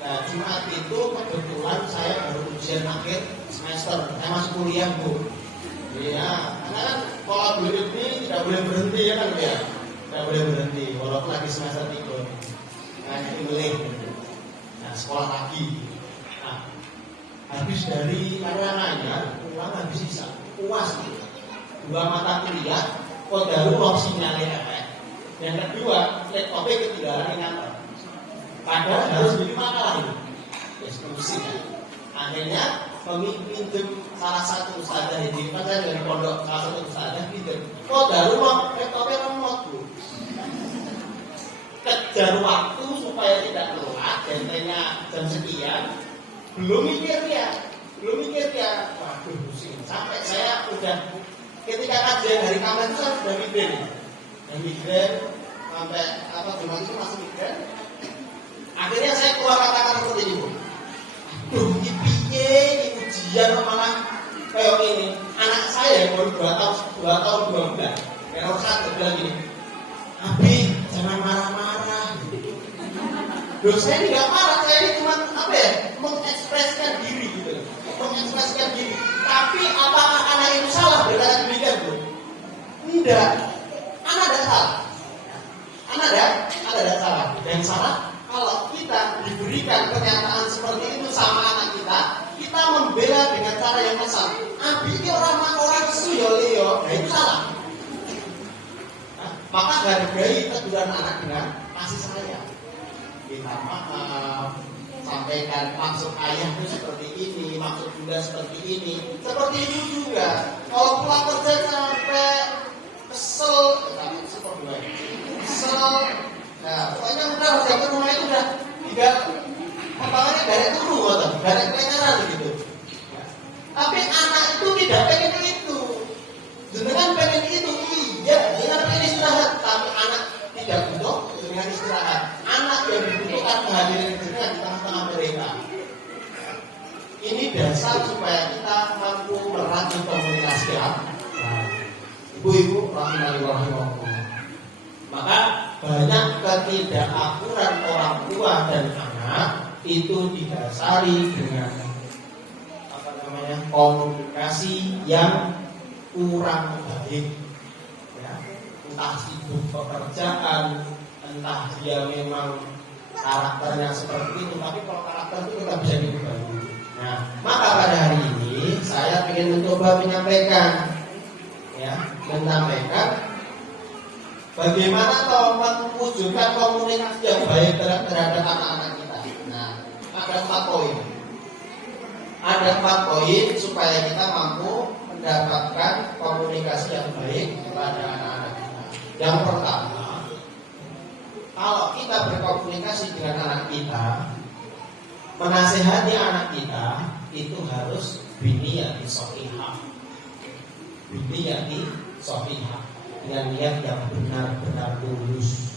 Nah, Jumat itu kebetulan saya baru ujian akhir semester. Saya masuk kuliah, Bu. Iya, karena kan kalau duit ini tidak boleh berhenti ya kan ya. Tidak boleh berhenti walaupun lagi semester 3. Nah, ini nah, sekolah lagi. Nah, habis dari Karanganyar pulang habis sisa UAS gitu. 2 mata kuliah, kodaru sinyalnya efek. Yang kedua, laptopnya ketinggalan di kantor. Padahal harus jadi makalah ini. Diskusi. Akhirnya pinjam salah satu ustadzah ini, kan saya dari pondok salah satu ustadzah pinjam. Kodaru laptopnya remote, Bu. Kejar waktu supaya tidak telat, jantenya jam sekian. Belum mikir dia. Waduh, pusing. Sampai saya udah ketika kajian hari Kamis itu saya sudah mikir sampai Jumat itu masih mikir. Akhirnya saya keluar kata-kata seperti ini, Bu. Duh, ini piye, ini ujian malah kayak ini. Anak saya yang baru 2 tahun 2 bulan. Error 1 bilang gini, Abi, jangan marah-marah. Loh, saya ini gak marah, saya ini cuma mengekspresikan diri gitu. Tapi apakah anak itu salah berkata demikian, Bu? Tidak. Anak ada salah. Yang salah kalau kita diberikan pernyataan seperti itu sama anak kita membela dengan cara yang kasar. Abi ini orang itu yo, nah itu salah. Maka hargai teguran anak dengan kasih sayang. Minta maaf, menyampaikan maksud ayah itu seperti ini, maksud bunda seperti ini, seperti itu juga. Kalau pulang kerja sampai kesel, nah pokoknya udah sampai rumah itu udah tidak pertamanya dari turun atau dari kelengaran gitu. Tapi anak itu tidak pengen itu, dengan pengen itu iya, dengan pengen istirahat, tapi anak tidak butuh dengan istirahat. Anak yang dibutuhkan kehadiran jenengan di tengah-tengah mereka. Ini dasar supaya kita mampu melatih komunikasi ya. Ibu-ibu rahimahullah. Maka banyak ketidakakuran orang tua dan anak itu didasari dengan komunikasi yang kurang baik. Ya. Entah sibuk pekerjaan, entah dia memang karakternya seperti itu, tapi kalau karakter itu tetap bisa diubah. Nah, maka pada hari ini saya ingin mencoba menyampaikan bagaimana mewujudkan komunikasi yang baik terhadap anak-anak kita. Nah, ada 4 poin. Ada 4 poin supaya kita mampu mendapatkan komunikasi yang baik kepada anak-anak kita. Yang pertama, kalau kita berkomunikasi dengan anak kita, menasehati anak kita itu harus biniyati shahihah. Biniyati shahihah, dengan niat yang benar-benar tulus.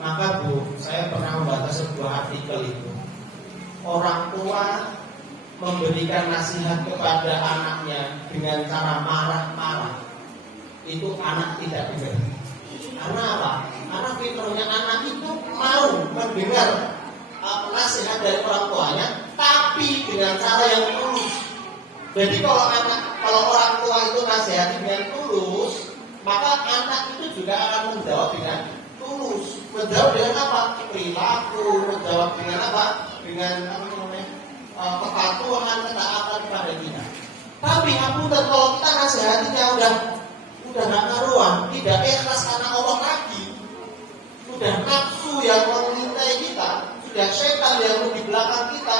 Maka Bu, saya pernah membaca sebuah artikel itu. Orang tua memberikan nasihat kepada anaknya dengan cara marah-marah, itu anak tidak dengar. Karena apa? Karena fitrahnya anak itu mau mendengar nasihat dari orang tuanya, tapi dengan cara yang tulus. Jadi kalau orang tua itu nasihati dengan tulus, maka anak itu juga akan menjawab dengan tulus. Menjawab dengan apa? Perilaku. Menjawab dengan apa? Dengan kepatuhan, ketaatan kepada kita. Tapi apunten kalau kita nasihatinya udah nggak karuan, tidak ikhlas karena Allah lagi, sudah nafsu yang mengintai kita, sudah setan yang di belakang kita,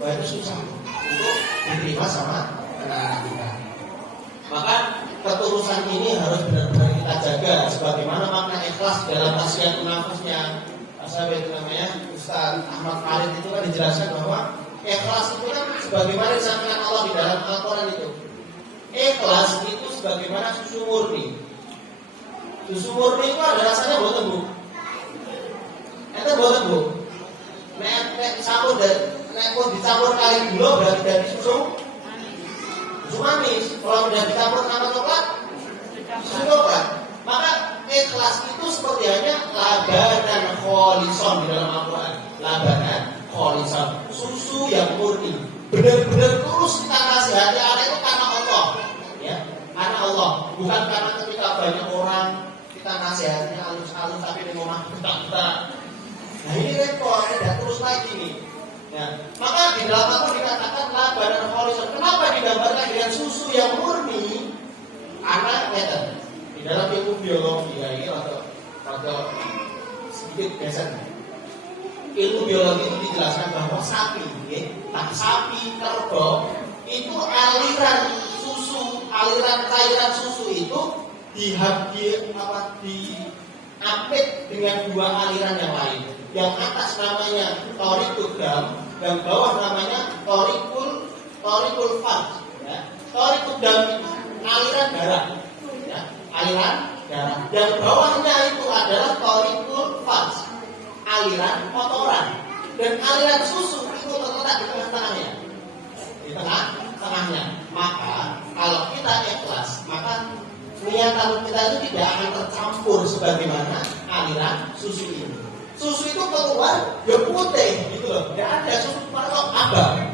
wah itu susah untuk diterima sama anak-anak kita. Maka ketulusan ini harus benar-benar kita jaga, sebagaimana makna ikhlas dalam nasihat nafasnya. Saya itu namanya Ustaz Ahmad Farid itu kan dijelaskan bahwa ikhlas itu kan sebagaimana disampaikan Allah di dalam Al-Quran itu. Ikhlas itu sebagaimana susu murni. Susu murni itu ada rasanya boten Bu. Itu boten Bu. Nek campur dan nek pun dicampur kali gula berarti dari susu manis. Kalau sudah dicampur sama coklat, susu coklat. Maka ikhlas itu seperti hanya labanan kholison di dalam Al-Quran. Labanan kholison, susu yang murni. Benar-benar tulus kita nasihati anak itu karena Allah, ya, karena Allah, bukan karena ketika banyak orang kita nasihatnya halus-halus tapi di rumah kita. Nah ini repot, tidak tulus lagi nih. Ya, maka di dalam Al-Quran dikatakan labanan kholison. Kenapa digambarkan dengan susu yang murni? Anaknya di dalam ilmu biologi ya ini atau sedikit geser. Ilmu biologi itu dijelaskan bahwa sapi, sapi kerbau itu aliran cairan susu itu diapit dengan 2 aliran yang lain. Yang atas namanya torikudam, yang bawah namanya torikul fat. Ya. Torikudam itu aliran darah, ya, aliran darah. Yang bawahnya itu adalah torikul fat, aliran kotoran, dan aliran susu itu terletak di tengah-tengahnya, di tengah-tengahnya. Maka kalau kita ikhlas, maka niatan kita itu tidak akan tercampur sebagaimana aliran susu ini. Susu itu keluar ya putih gitu loh, tidak ada susu keluar kok abang,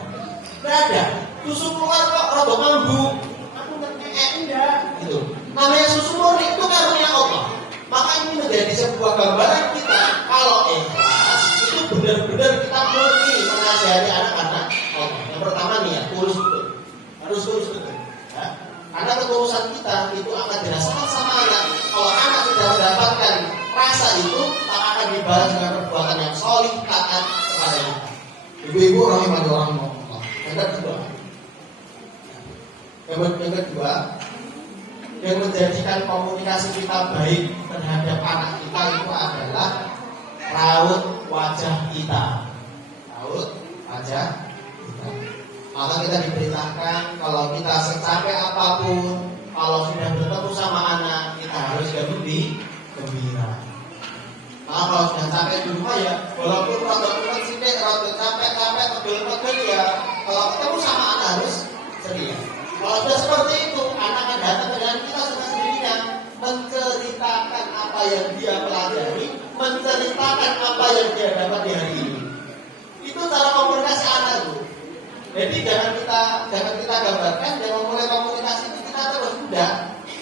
tidak ada susu keluar kok rada mambu, aku enggak gitu. Namanya susu murni itu karunia Allah. Maka ini menjadi sebuah gambaran kita kalau ikhlas itu benar-benar kita murni menasihati anak-anak Allah. Yang pertama nih ya, tulus betul, harus tulus betul. Ya. Karena ketulusan kita itu akan dirasakan sama anak. Kalau anak sudah mendapatkan rasa itu, tak akan dibalas dengan perbuatan ibu-ibu rahimani Allah. Yang kedua, yang menjadikan komunikasi kita baik terhadap anak kita itu adalah raut wajah kita. Raut wajah kita. Maka kita diperintahkan kalau kita secapek apapun, kalau sudah bertemu sama anak, kita harus lebih gembira. Maka kalau sudah capek di rumah ya, walaupun rada-rada sithik, rada capek-capek, pegel-pegel ya, kalau ketemu sama anak harus ceria. Kalau sudah seperti itu, anak akan datang dengan kita sendirinya menceritakan apa yang dia pelajari, menceritakan apa yang dia dapat di hari ini. Itu cara komunikasi anak itu. Jadi jangan kita gambarkan, jangan mulai komunikasi itu kita terus mudah.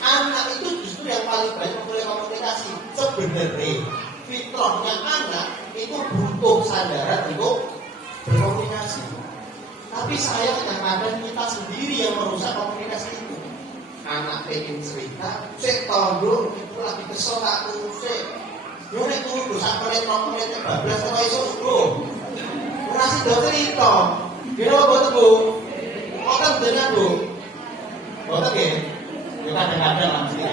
Anak itu justru yang paling banyak mulai komunikasi. Sebenarnya fitrahnya anak itu butuh sandaran untuk berkomunikasi. Tapi sayangnya kadang kita sendiri yang merusak komunikasi itu. Anak pengen cerita, cek tolong itu lagi kesel tak sik. Yo nek kudu sampe menit bablas ora iso bro. Ora sih do cerita. Kira apa Bu? Kok jenengan Bu? Boten nggih. Ya kadang-kadang langsung ya.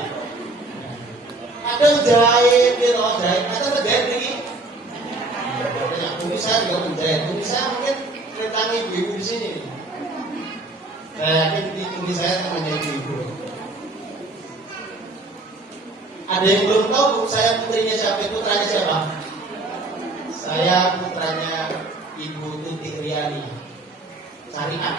Kadang jahit, kadang jahit iki. Ya, mungkin saya juga menjahit. Mungkin saya mungkin mendatangi ibu di sini. Saya yakin di saya akan menjadi ibu. Ada yang belum tahu saya putrinya siapa? Putranya siapa? Saya putranya Ibu Tuti Riani. Carikan.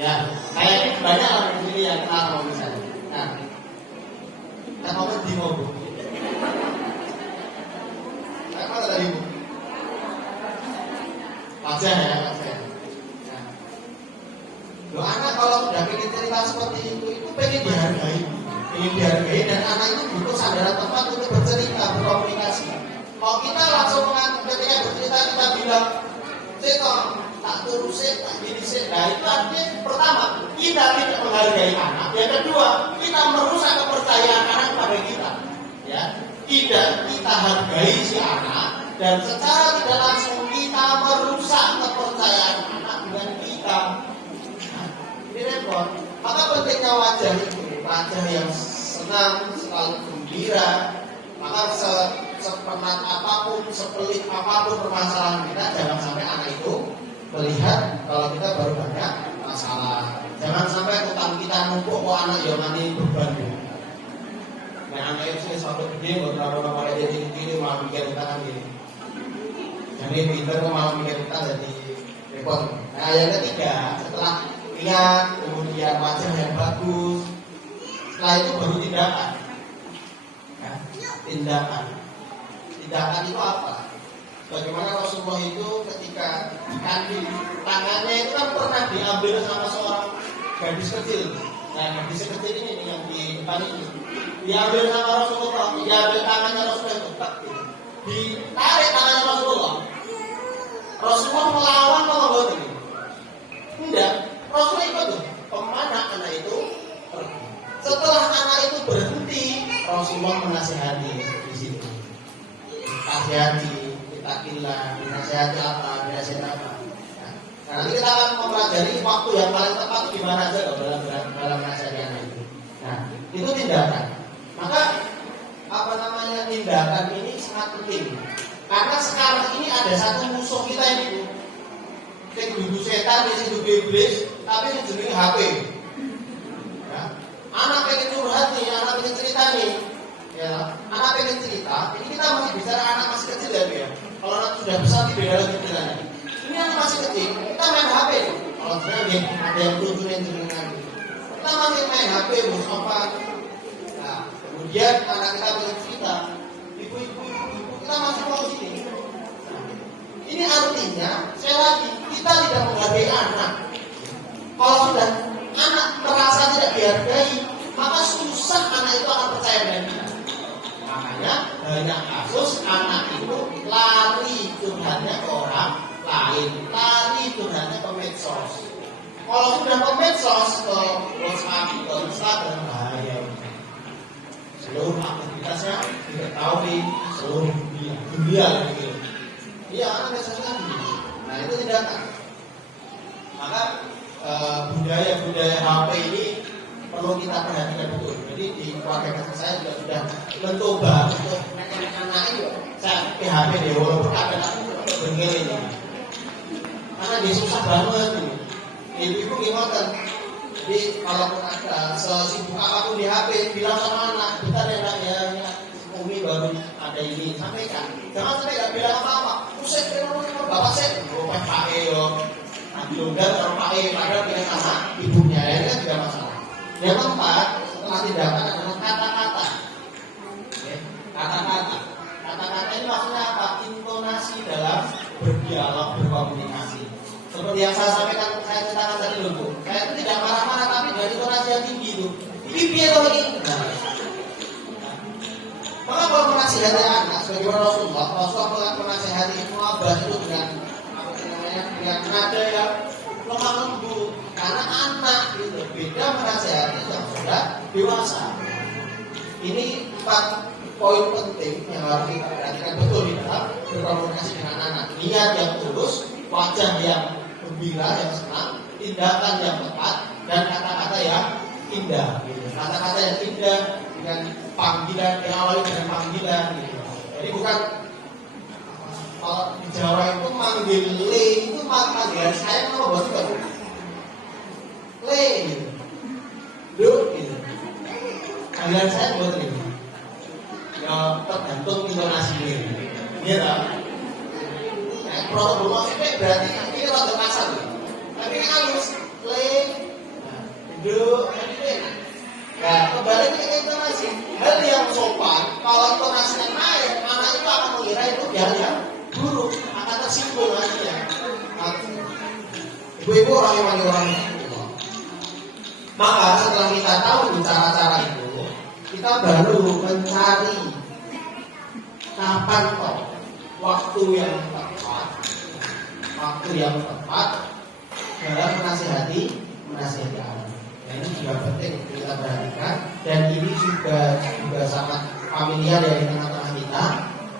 Ya, saya ini banyak orang di sini yang kenal sama saya. Nah, kita mau di mobil. Saya mana tadi Ibu? Wajah ya, wajah. Nah, loh anak kalau sudah ingin cerita seperti itu pengen dihargai dan anak itu butuh sandaran tempat untuk bercerita, berkomunikasi. Kalau kita langsung ketika bercerita kita bilang, tak turusin, tak gini sih. Nah itu artinya pertama kita tidak menghargai anak. Yang kedua kita merusak kepercayaan anak pada kita. Ya, tidak kita hargai si anak dan secara tidak langsung kita merusak kepercayaan anak dengan kita. Nah, ini repot. Maka pentingnya wajah itu, wajah yang senang, selalu gembira. Maka sepenat apapun, sepelik apapun permasalahan kita, jangan sampai anak itu melihat kalau kita baru banyak masalah. Jangan sampai utang kita numpuk kok anak yang mani beban. Nah anak itu sampai gede, beberapa kali jadi gini malah mikir utang gini. Jadi pinter malah mikir utang jadi repot. Nah yang ketiga, setelah lihat kemudian wajah yang bagus, setelah itu baru tindakan. Ya, tindakan itu apa? Bagaimana Rasulullah itu ketika kandil tangannya itu kan pernah diambil sama seorang gadis kecil. Nah gadis kecil ini yang di depan ini diambil sama Rasulullah, diambil tangannya Rasulullah itu, ditarik tangannya Rasulullah. Rasulullah melawan kalau begitu? Enggak, Rasulullah ikut tuh. Kemana anak itu pergi? Setelah anak itu berhenti, Rasulullah menasihati di situ. Nasihati, takillah, dinasihati apa, dinasihati apa. Nah, nanti kita akan mempelajari waktu yang paling tepat gimana aja dalam nasihati anak itu. Nah, itu tindakan. Maka tindakan ini sangat penting. Karena sekarang ini ada satu musuh kita ini, sing dudu setan, sing dudu iblis, tapi sing jenenge HP. Ya. Anak pengen curhat nih, anak pengen cerita nih. Ya, anak pengen cerita, ini kita masih bicara anak masih kecil ya. Kalau anak sudah besar di beda lagi ceritanya. Ini anak masih kecil, kita main HP. Kalau sebenarnya ada yang tunjukin jenengan. Kita masih main HP, apa? Nah, kemudian anak kita pengen cerita, ibu, kita masih mau sini. Nah, ini artinya, saya lagi, kita tidak menghargai anak. Kalau sudah anak merasa tidak dihargai, maka susah anak itu akan percaya dengan kita. Makanya banyak kasus anak itu lari curhatnya ke orang lain, lari curhatnya ke medsos. Kalau sudah ke medsos, ke WhatsApp, ke Instagram, bahaya. Seluruh aktivitasnya diketahui seluruh dunia gitu. itu tindakan. Maka budaya-budaya HP ini perlu kita perhatikan betul. Jadi di keluarga kecil saya juga sudah mencoba untuk anak itu saya PHP deh, walaupun ada bengkel ini. Karena dia susah banget ini. Ibu gimana? Jadi kalaupun ada sesibuk apapun di HP, bilang sama anak, bentar ya nak ya, Umi baru ada ini, sampaikan. Jangan sampai nggak bilang apa-apa. Pusat ngomong bapak saya, bapak PHP yo. Diundang kalau pakai padahal pilih sama ibunya, ya kan tidak masalah. Yang keempat, setelah tindakan adalah kata-kata. Kata-kata ini maksudnya apa? Intonasi dalam berdialog, berkomunikasi. Seperti yang saya sampaikan, saya ceritakan tadi dulu. Saya itu tidak marah-marah, tapi dari intonasi yang tinggi itu. Ini biar tahu ini. Maka kalau menasihati anak, sebagaimana Rasulullah menasihati Ibnu Abbas itu dengan nada yang lemah lembut, karena anak itu beda menasihati yang sudah dewasa. Ini 4 poin penting yang harus kita perhatikan betul di dalam berkomunikasi dengan anak. Niat yang tulus, wajah yang gembira, yang senang, tindakan yang tepat, dan kata-kata yang indah. Kata-kata yang indah dengan panggilan, yang awali dengan panggilan. Jadi bukan kalau di Jawa itu manggil le itu panggilan saya kalau buat itu le gitu, do gitu. Panggilan saya buat ini. Ya tergantung intonasi ini. Iya tak? Nah, protokol maksudnya berarti ini rada kasar. Tapi halus le, do, ini. Nah, kembali ke intonasi. Hal yang sopan, kalau intonasinya naik, anak itu akan mengira itu hal yang buruk, akan tersinggung aja. Ibu-ibu orang yang manggil orang itu. Maka setelah kita tahu cara-cara itu, kita baru mencari kapan kok waktu yang tepat dalam menasihati anak. Nah, ini juga penting kita perhatikan, dan ini juga sangat familiar dari tengah-tengah kita.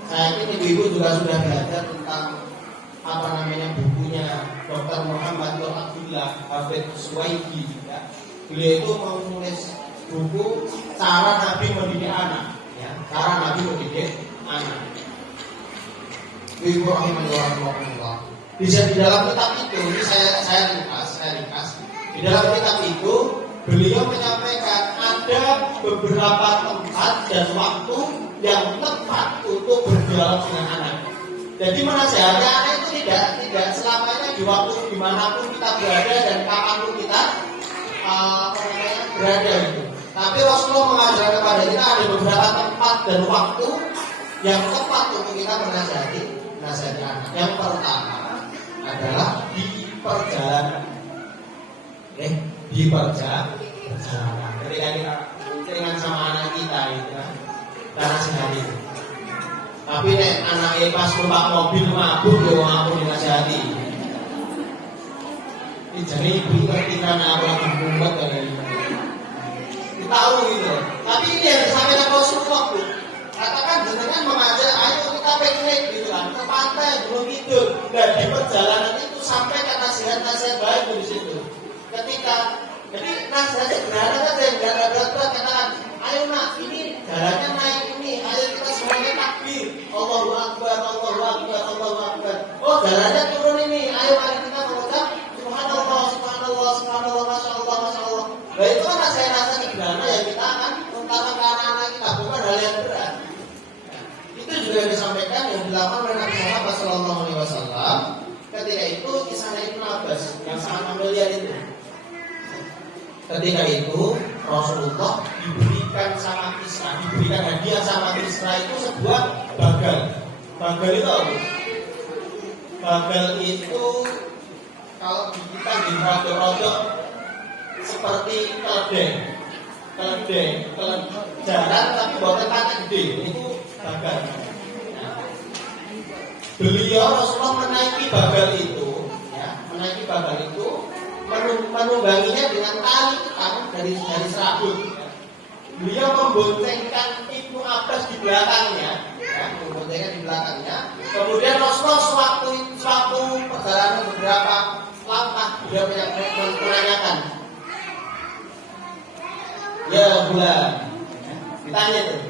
Saya yakin ibu-ibu juga sudah belajar tentang bukunya Dr. Muhammad Nur Abdullah Hafidz Suwaidi. Ya. Beliau itu menulis buku Cara Nabi Mendidik Anak. Ya. Cara Nabi Mendidik Anak. Ibu rahimahullah. Di dalam kitab itu, ini saya ringkas. Di dalam kitab itu beliau menyampaikan ada beberapa tempat dan waktu yang tepat untuk berdialog dengan anak. Jadi menasihati anak itu tidak selamanya di waktu dimanapun kita berada dan kapanpun kita berada itu. Tapi Rasulullah mengajarkan kepada kita ada beberapa tempat dan waktu yang tepat untuk kita menasihati anak. Yang pertama adalah di perjalanan. Di perjalanan. Ketika kita dengan sama anak kita itu kan, kita nasihati itu. Tapi anaknya pas numpak mobil mabuk, dia mau dinasihati. Ini jadi ibu ketika aku lagi membuat dari tahu gitu. Tapi ini yang disampaikan Rasulullah tuh. Katakan jenengan mengajak, ayo kita piknik gitu kan, ke pantai Gunung Kidul. Dan di perjalanan itu sampai ke nasihat-nasihat baik di situ. Ketika jadi nasihat sederhana saja yang tidak ada berat, katakan, ayo nak, ini jalannya naik ini, ayo kita semuanya takbir, Allahu Akbar, Allahu Akbar, Allahu Akbar. Oh jalannya turun ini, ayo mari kita mengucap Subhanallah, Subhanallah, Subhanallah, Masya Allah, Masya Allah. Nah itu kan nasihat-nasihat sederhana yang kita akan utamakan ke anak-anak kita, bukan hal yang berat. Itu juga disampaikan yang dilakukan oleh Nabi Muhammad SAW. Ketika itu kisahnya Ibnu Abbas yang sangat familiar itu. Ketika itu Rasulullah diberikan hadiah sama Kisra itu sebuah bagal. Bagal itu apa? Bagal itu kalau kita di rodok-rodok seperti keledai, jalan tapi bukan pakai gede, itu bagal. Nah, beliau Rasulullah menaiki bagal itu, menungganginya dengan tali dari serabut. Beliau memboncengkan Ibnu Abbas di belakangnya, Kemudian Rasulullah sewaktu perjalanan berjalan beberapa langkah dia menanyakan, ya bulan, ditanya tuh,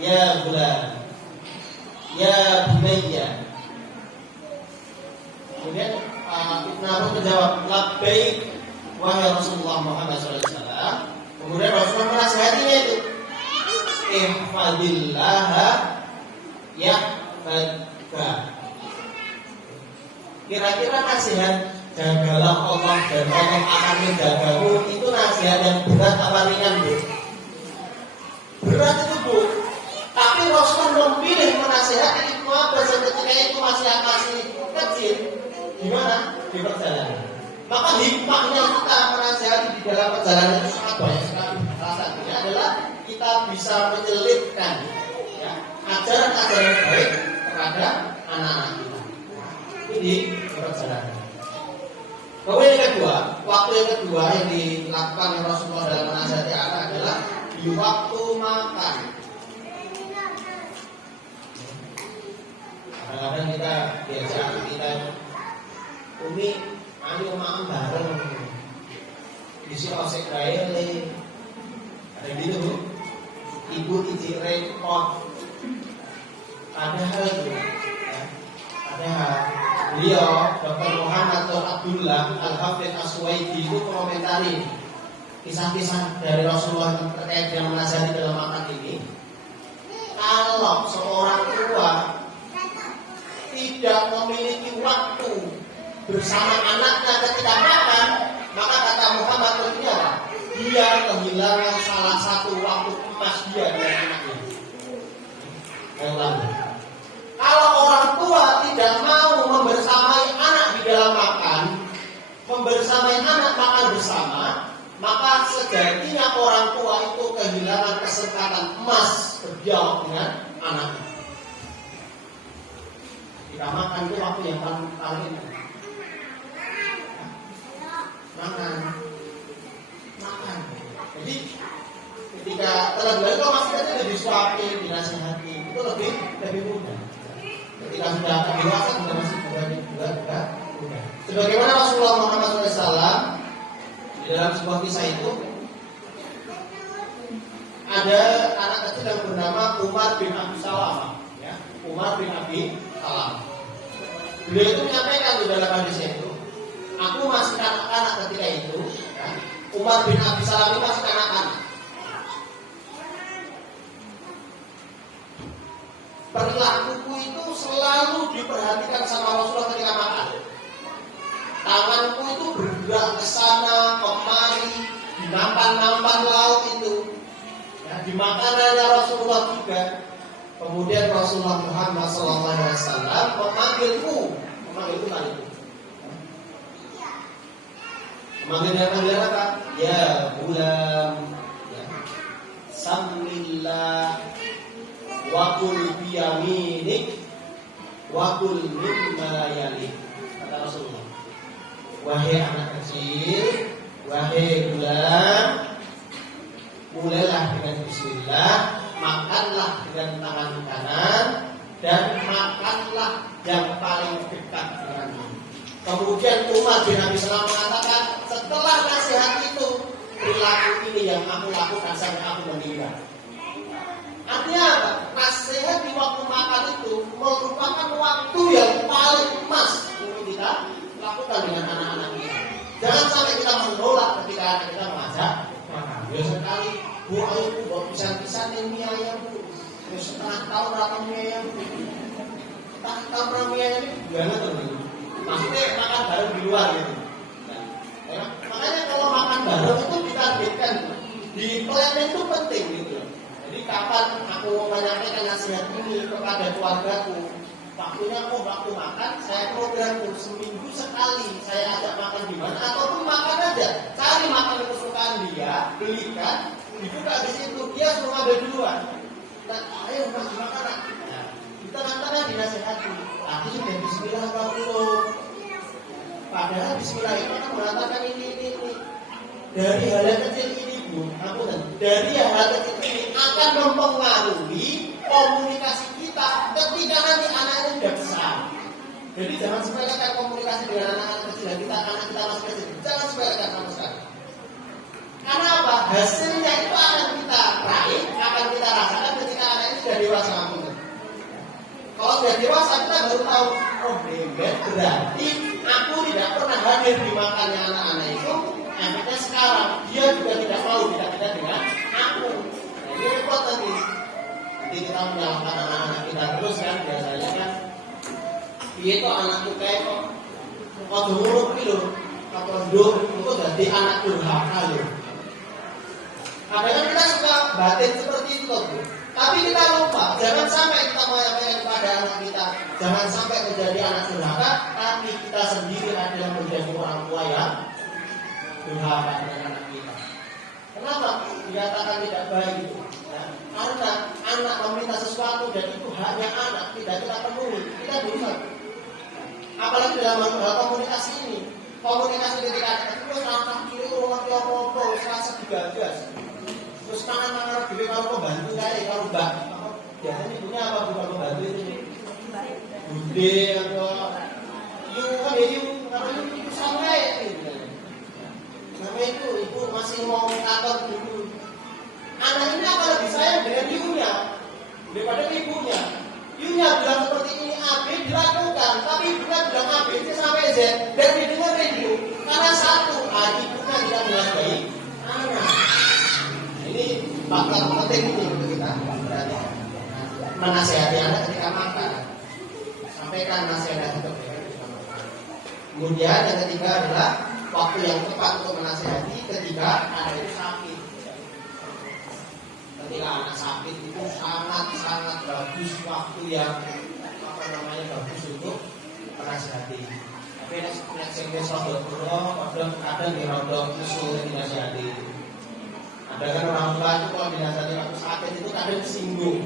ya bulan, ya bunayya. Kemudian Ibnu Abbas menjawab, labbaik wahai Rasulullah Muhammad SAW. Kemudian Rasulullah menasihatinya itu, ihfadillaha yahfadka. Kira-kira nasihat jagalah Allah dan Allah akan menjagamu itu nasihat yang berat apa ringan, Bu? Berat itu, Bu. Tapi Rasulullah memilih menasihati Ibnu Abbas ketika itu masih kecil. Gimana? Di perjalanan. Maka hikmahnya kita menasihati di dalam perjalanan itu sangat banyak sekali. Salah satunya adalah kita bisa menyelipkan ya, ajaran-ajaran baik kepada anak-anak kita. Ini perjalanan. Kemudian yang kedua, waktu yang kedua yang dilakukan oleh Rasulullah dalam menasihati anak adalah di waktu makan. Kadang-kadang kita biasa kita Umi, ayo makan bareng. Bisa osek gaele. Ada gitu, Bu. Ibu iji repot. Padahal itu, ya. Padahal beliau Dr. Muhammad Abdullah Al-Hafidh As-Suwaidi itu komentari kisah-kisah dari Rasulullah terkait dengan menasihati dalam makan ini. Kalau seorang tua tidak memiliki waktu bersama anaknya ketika makan, maka kata Muhammad ini apa? Dia kehilangan salah satu waktu emas dia dengan anaknya. Yang lalu, kalau orang tua tidak mau membersamai anak di dalam makan, membersamai anak makan bersama, maka sejatinya orang tua itu kehilangan kesempatan emas berdialog dengan anaknya. Kita makan itu waktu yang paling enak. Makan. Jadi ketika terlebih kalau masih kecil disuapin, dinasihati itu lebih mudah. Ketika sudah dewasa sudah masih mudah. Sebagaimana Rasulullah Muhammad SAW di dalam sebuah kisah itu ada anak kecil yang bernama Umar bin Abi Salam. Ya, Umar bin Abi Salam. Beliau itu menyampaikan di dalam hadisnya itu, aku masih anak-anak ketika itu, ya. Umar bin Abi Salam ini masih anak-anak. Perilakuku itu selalu diperhatikan sama Rasulullah ketika makan. Tanganku itu bergerak ke sana, kemari, di nampan-nampan laut itu, ya, di makanannya Rasulullah juga. Kemudian Rasulullah Muhammad SAW memanggilku kali itu. Memanggil apa? Ya gulam, ya. Samillah, wakul biyaminik, wakul mimma yalik. Kata Rasulullah, wahai anak kecil, wahai gulam, mulailah dengan bismillah, makanlah dengan tangan kanan, dan makanlah yang paling dekat denganmu. Kemudian Umar bin Abi Salam mengatakan, setelah nasihat itu, perilaku ini yang aku lakukan sampai aku meninggal. Artinya apa? Nasihat di waktu makan itu merupakan waktu yang paling emas untuk kita lakukan dengan anak-anak kita. Jangan sampai kita menolak ketika anak kita mengajak makan. Biasa sekali, Bu, ayo Bu, buat pisang-pisang ini ayam Bu. Setengah tahun rata mie ayam Bu. Setengah tahun rata mie ayam ini gimana tuh? Maksudnya makan bareng di luar gitu. Ya, makanya kalau makan bareng itu ditargetkan di planning itu penting gitu. Jadi kapan aku menyampaikan nasihat ini kepada keluargaku, waktunya waktu makan saya program seminggu sekali saya ajak makan di mana ataupun makan aja, cari makan kesukaan dia, belikan, dibuka di situ, dia suruh ambil duluan. Dan ayo bagi makanan. Nah, di tengah-tengah dinasihati. Aku sudah bismillah kau belum. Padahal bismillah itu kan mengatakan ini. Dari hal yang kecil ini Bu, dari hal kecil ini akan mempengaruhi komunikasi kita ketika nanti anaknya sudah besar. Jadi jangan sepelekan komunikasi dengan anak-anak kecil kita, anak kita masih kecil. Jangan sepelekan sama sekali. Karena apa? Hasilnya itu akan kita raih, akan kita rasakan ketika anak ini sudah dewasa nanti. Kalau sudah dewasa kita baru tahu, oh berarti aku tidak pernah hadir di makannya anak-anak itu. Efeknya sekarang dia juga tidak mau tidak dengan aku. Nah, ini repot nanti. Nanti kita menyalahkan anak-anak kita terus kan biasanya kan. Dia itu anakku kayak kok dulu lho, apa nduk itu jadi anak durhaka lho. Kadang kita suka batin seperti itu loh. Tapi kita lupa, jangan sampai kita menyampaikan kepada anak kita, jangan sampai menjadi anak durhaka, tapi kita sendiri adalah menjadi orang tua yang durhaka dengan anak kita. Kenapa dikatakan tidak baik itu? Ya, karena anak meminta sesuatu dan itu haknya anak tidak kita penuhi, kita berusaha. Apalagi dalam hal komunikasi ini, komunikasi ketika anak itu terang kiri orang tua apa, serasa digagas. Terus tangan-tangan diri kalau membantu kayak kalau mbak biasanya ibunya apa bukan membantu itu bude atau yuk kan ya yuk kalau yuk sampai gitu. Namanya itu ibu masih mau ngatur dulu. Anak ini apa lebih sayang dengan ibunya daripada ibunya. Ibunya bilang seperti ini A B dilakukan, tapi ibunya bilang A B sampai Z dan didengar radio. Karena satu ibunya tidak menghargai anak. Ini faktor penting ini untuk kita berarti menasihati anak ketika makan. Sampaikan nasihat untuk mereka ketika makan. Kemudian yang ketiga adalah waktu yang tepat untuk menasihati ketika anak itu sakit. Ketika anak sakit itu sangat bagus waktu yang bagus untuk menasihati. Tapi nek sing wis rada kadang rada usul dinasihati. Ada kan orang tua itu kalau dinasihati waktu sakit itu kadang tersinggung.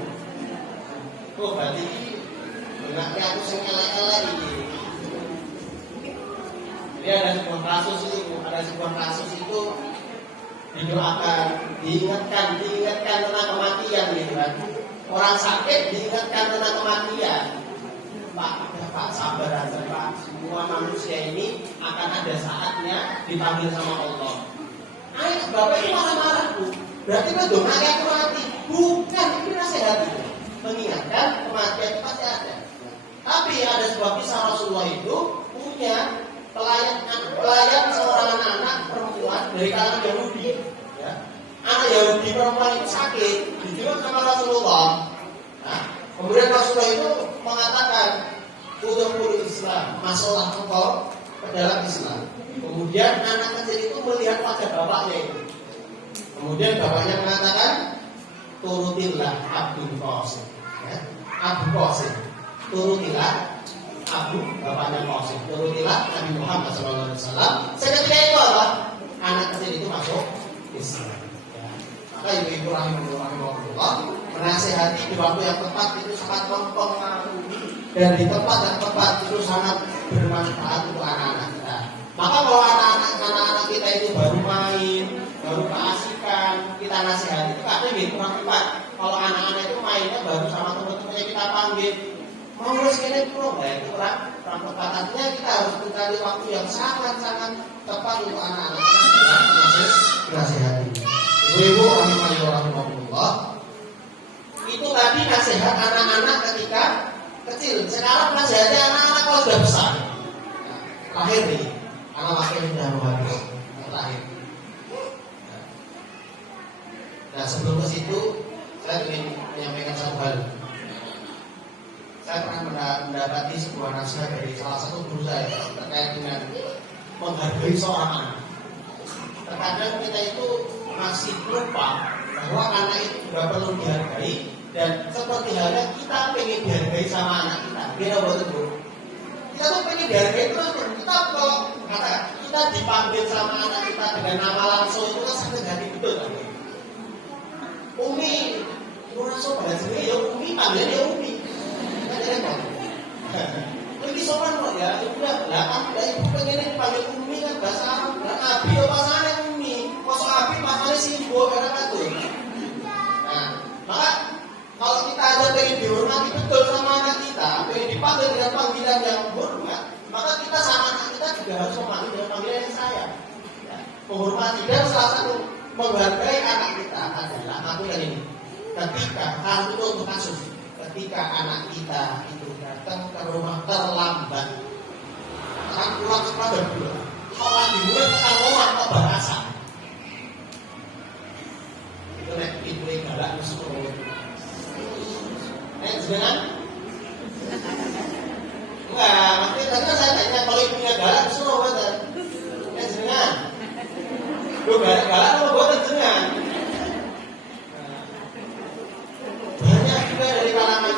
Oh berarti enaknya aku sing elek-elek iki. Jadi ada sebuah kasus itu didoakan, diingatkan tentang kematian gitu kan. Orang sakit diingatkan tentang kematian. Pak sabar aja Pak. Semua manusia ini akan ada saatnya dipanggil sama Allah. Ayo bapak ini marah-marah bu. Berarti betul aku mati. Bukan, ini nasihat itu. Mengingatkan kematian itu pasti ada. Tapi ada sebuah kisah Rasulullah itu punya pelayan seorang anak perempuan dari kalangan Yahudi. Ya. Anak Yahudi perempuan itu sakit, dijenguk sama Rasulullah. Nah, kemudian Rasulullah itu mengatakan, "Udkhulul Islam, masuklah engkau ke dalam Islam." Kemudian anak kecil itu melihat wajah bapaknya itu. Kemudian bapaknya mengatakan, "Turutilah Abdul Qasim." Ya. Abu Qasim. Turutilah Abu bapaknya Qasim. Turutilah Nabi Muhammad SAW. Seketika itu apa? Anak kecil itu masuk Islam. Ya. Maka ibu-ibu rahimahullah menasihati di waktu yang tepat itu sangat mempengaruhi dan di tempat yang tepat itu sangat bermanfaat untuk anak-anak kita. Maka kalau anak-anak kita itu baru main, baru keasikan, kita nasihati itu kadang kurang tepat. Kalau anak-anak itu mainnya baru sama teman-temannya kita panggil, mau ngurus ini dulu, itu kurang tepat. Artinya kita harus mencari waktu yang sangat-sangat tepat untuk anak-anak kita nasihati. Ibu-ibu rahimahullah, itu tadi nasihat anak-anak ketika kecil. Sekarang nasihati anak-anak kalau sudah besar. Lahir nih. Anak laki sudah habis terakhir. Nah sebelum ke situ saya ingin menyampaikan satu hal. Saya pernah mendapati sebuah nasihat dari salah satu guru saya terkait dengan menghargai seorang anak. Terkadang kita itu masih lupa bahwa anak itu juga perlu dihargai dan seperti halnya kita pengen dihargai sama anak kita. Beda betul. Kita tuh pengen dihargai terus. Kita kalau kita dipanggil sama anak kita dengan nama langsung itu kan sakit hati betul kan? Umi, langsung pada sini ya Umi, panggilnya ya Umi. Kan jadi apa? Ini sopan kok ya, udah belakang udah ibu pengen dipanggil Umi kan bahasa Arab. Nah, Abi ya pasangannya Umi, kosong Abi pasangannya Simbo karena itu. Nah, maka kalau kita ada pengen dihormati betul sama anak kita, pengen dipanggil dengan panggilan yang hormat. maka kita sama anak kita juga harus memanggil dengan panggilan yang sayang. Ya. Menghormati dan salah satu menghargai anak kita adalah aku yang ini. Ketika itu untuk kasus, ketika anak kita itu datang ke rumah terlambat, akan pulang sekolah berdua, orang dimulai tekan rumah ke bahasa. Itu nek ibu galak sekolah. Jangan. Enggak, maksudnya tadi saya tanya kalau ibunya galak suruh buatan. Jangan. Lu galak apa buatan jangan. Banyak juga dari kalangan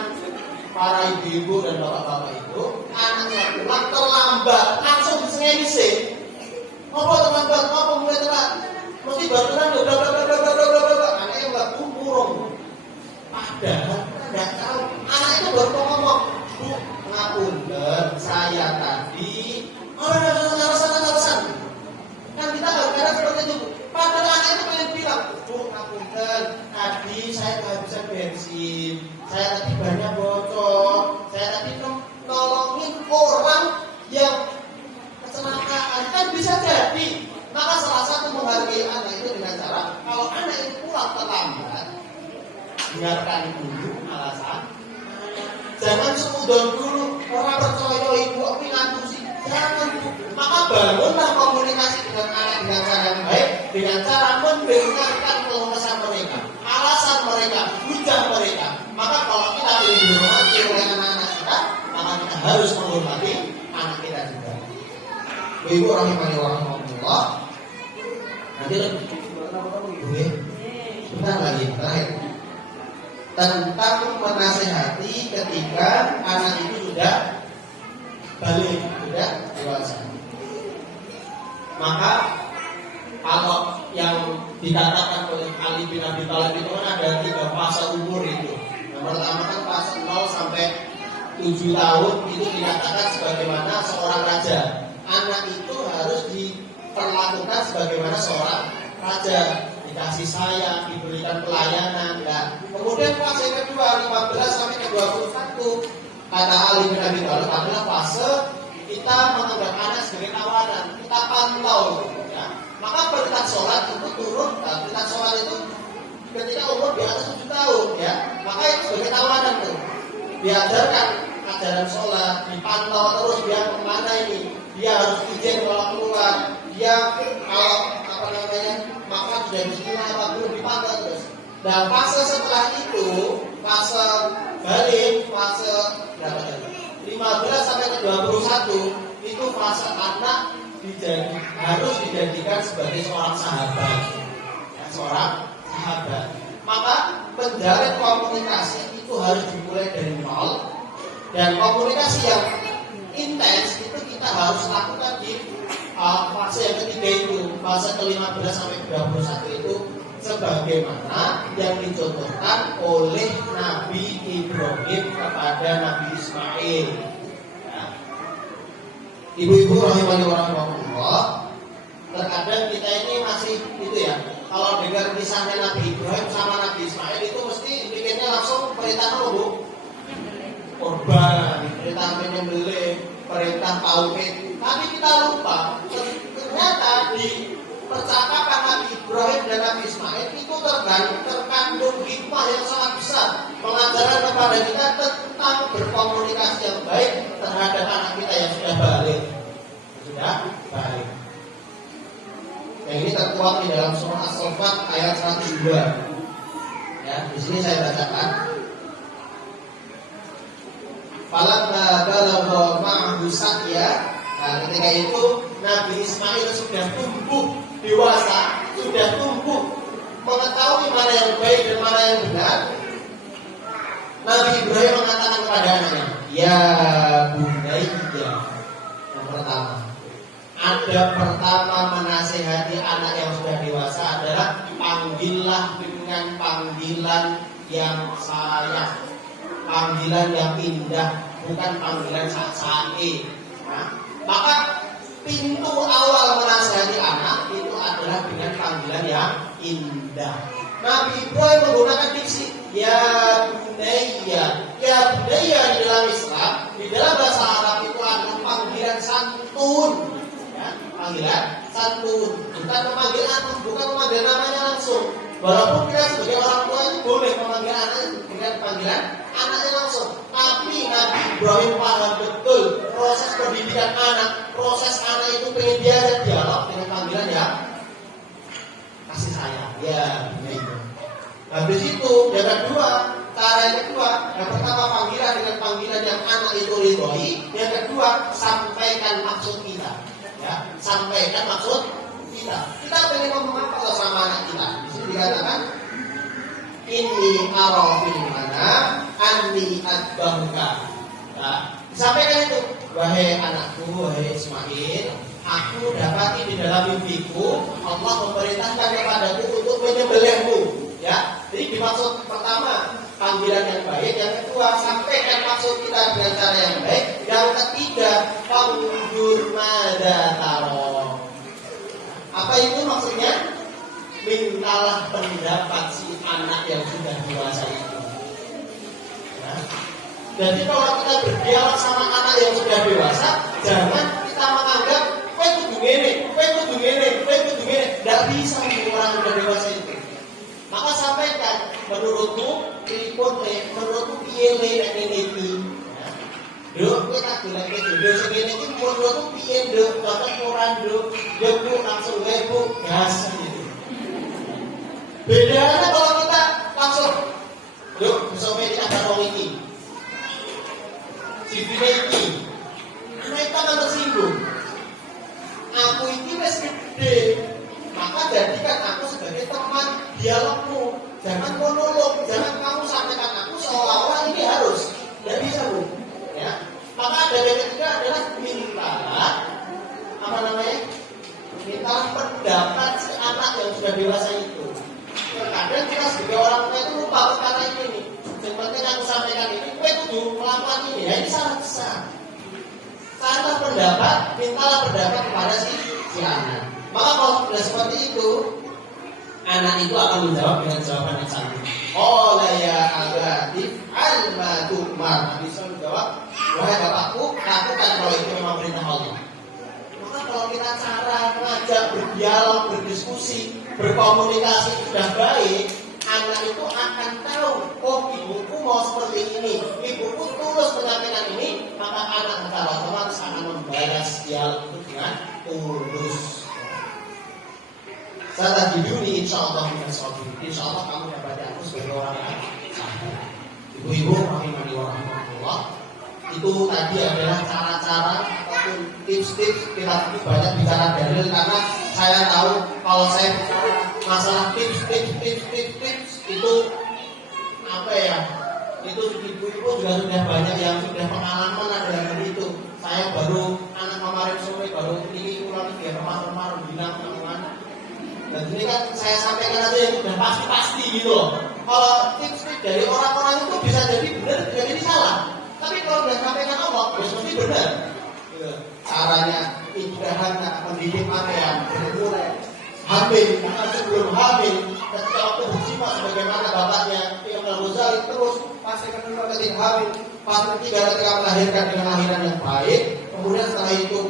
para ibu-ibu dan bapak-bapak itu anaknya pulang terlambat langsung disengih-sengih. Apa terlambat? Apa mulai telat? Mesti barusan anaknya nggak kurung. Padahal nggak tahu. Anak itu baru ngomong, Bu, ngapunten, saya tadi alasan. Kan kita nggak bicara seperti itu. Padahal anak itu pengen bilang, Bu, ngapunten, tadi saya kehabisan bensin, saya tadi banyak bocor, saya tadi nolongin orang yang kecelakaan. Kan bisa jadi. Maka salah satu menghargai anak itu dengan cara kalau anak itu pulang terlambat, biarkan dulu alasan. Jangan seudon dulu orang percaya ibu aku ngapusi. Jangan. Maka bangunlah komunikasi dengan anak dengan cara yang baik, dengan cara mendengarkan keluh kesah mereka, alasan mereka, hujah mereka. Maka kalau kita ingin dihormati oleh anak-anak kita, maka kita harus menghormati anak kita juga. Ibu rahimahullah. Nanti sebentar lagi terakhir tentang menasehati ketika anak itu sudah balik, sudah dewasa. Maka kalau yang dikatakan oleh Ali bin Abi Thalib itu kan ada 3 fase umur itu. Yang pertama kan fase 0 sampai 7 tahun itu dikatakan sebagaimana seorang raja. Anak itu harus diperlakukan sebagaimana seorang raja, dikasih sayang, diberikan pelayanan. Nah, kemudian fase kedua 15 sampai ke 21 kata Ali bin Abi Thalib adalah fase kita menganggap anak sebagai tawanan, kita pantau. Ya. Maka perintah sholat itu turun, perintah sholat itu ketika umur di atas 7 tahun, ya, maka itu sebagai tawanan tuh. Diajarkan ajaran sholat, dipantau terus dia kemana ini, dia harus izin kalau keluar, dia kalau maka sudah bismillah apa belum dipantau terus. Dan fase setelah itu, fase balik, fase 15 sampai ke 21 itu fase anak harus dijadikan sebagai seorang sahabat, ya, seorang sahabat. Maka menjalin komunikasi itu harus dimulai dari nol, dan komunikasi yang intens itu kita harus lakukan di fase yang ketiga itu, fase ke-15 sampai ke-21 itu sebagaimana yang dicontohkan oleh Nabi Ibrahim kepada Nabi Ismail. Ya. Ibu-ibu rahimahullah, terkadang kita ini masih itu ya, kalau dengar kisahnya Nabi Ibrahim sama Nabi Ismail itu mesti pikirnya langsung perintah Bu, korban, perintah menyembelih, perintah tauhid. Tapi kita lupa ternyata di percakapan Nabi Ibrahim dan Nabi Ismail itu terkandung hikmah yang sangat besar, pengajaran kepada kita tentang berkomunikasi yang baik terhadap anak kita yang sudah balik. Yang ini tertuang di dalam surah As-Saffat ayat 102. Ya, di sini saya bacakan. Falamma balagha ma'ahu sa'ya. Nah, ketika itu Nabi Ismail sudah tumbuh dewasa, sudah tumbuh mengetahui mana yang baik dan mana yang benar. Nabi Ibrahim mengatakan kepada anaknya, ya bunayya. Yang pertama, menasehati anak yang sudah dewasa adalah panggillah dengan panggilan yang sayang, panggilan yang indah, bukan panggilan sak-sake. Nah, maka pintu awal menasihati anak itu adalah dengan panggilan yang indah. Nabi Ibrahim menggunakan diksi ya bunayya. Ya bunayya di dalam Islam, di dalam bahasa Arab itu adalah panggilan santun, ya, panggilan santun, bukan memanggil namanya langsung. Walaupun kita sebagai orang tua ini boleh memanggil anaknya dengan panggilan anaknya langsung, tapi Nabi Ibrahim paham betul proses pendidikan anak, proses anak itu pengen diajak dialog dengan panggilan ya kasih sayang, ya begitu. Habis itu yang kedua, cara yang kedua, yang pertama panggilan dengan panggilan yang anak itu ridhoi, yang kedua sampaikan maksud kita, ya sampaikan maksud kita. Kita pengen ngomong apa sama anak kita? Di sini dikatakan ini arafil mana anni adbahuka. Nah, disampaikan itu, wahai anakku, wahai Ismail, aku dapati di dalam mimpiku Allah memerintahkan kepadaku untuk menyembelihmu. Ya, jadi dimaksud pertama panggilan yang baik, yang kedua sampaikan maksud kita dengan cara yang baik, yang ketiga panggul mada taro. Apa itu maksudnya? Mintalah pendapat si anak yang sudah dewasa itu. Ya. Jadi kalau kita berdialog sama anak yang sudah dewasa, jangan kita menganggap kowe kudu ngene, enggak bisa orang yang sudah dewasa itu. Maka sampaikan, menurutmu piye nek ngene iki? Duk, kowe tak golek jodoh segene iki menurutmu piye, Duk? Bahkan ora, Duk. Ya Bu, langsung wae Bu, gas gitu. Bedanya kalau kita langsung, Duk, besok ini ada wong iki. Sifine iki. Mereka kan tersinggung. Aku ini wis gede, maka jadikan aku sebagai teman dialogmu. Jangan monolog, jangan kamu sampaikan aku seolah-olah ini harus. Tidak bisa Bu. Ya. Maka ada yang ketiga adalah mintalah mintalah pendapat si anak yang sudah dewasa itu. Terkadang kita sebagai orang tua itu lupa perkara ini nih. Yang penting aku sampaikan ini, kowe kudu melakukan ini. Ya ini salah besar. Mintalah pendapat kepada si anak. Maka kalau sudah seperti itu, anak itu akan menjawab dengan jawaban yang cantik. Oh ya agatif al-matumar. Bisa menjawab, wahai bapakku, lakukan kalau itu memang perintah Allah. Maka kalau kita cara mengajak, berdialog, berdiskusi, berkomunikasi sudah baik, anak itu akan tahu, oh ibuku mau seperti ini, ibuku tulus menyampaikan ini, maka anak secara otomatis akan membalas dialog itu dengan tulus. Saya tadi insya Allah insya Allah kamu dapat aku sebagai orang yang sabar. Ibu-ibu rahimani wa rahmatullah, itu tadi adalah cara-cara ataupun tips-tips. Kita banyak bicara dalil karena saya tahu kalau saya bicara masalah tips itu apa ya, itu ibu-ibu juga sudah banyak yang sudah pengalaman ada itu. Saya baru anak kemarin sore baru ini kurang dia kemarin bilang mana. Dan ini kan saya sampaikan aja yang sudah pasti gitu loh. Kalau tips-tips dari orang-orang itu bisa jadi benar, bisa jadi salah. Tapi kalau sudah sampaikan Allah, mesti benar. Gitu. Caranya ibadah mendidik apa yang mulai hamil, bahkan sebelum hamil, ketika waktu bersifat sebagaimana bapaknya Imam Al-Ghazali terus pastikan dulu ketika hamil, pas ketiga ketika melahirkan dengan lahiran yang baik, kemudian setelah itu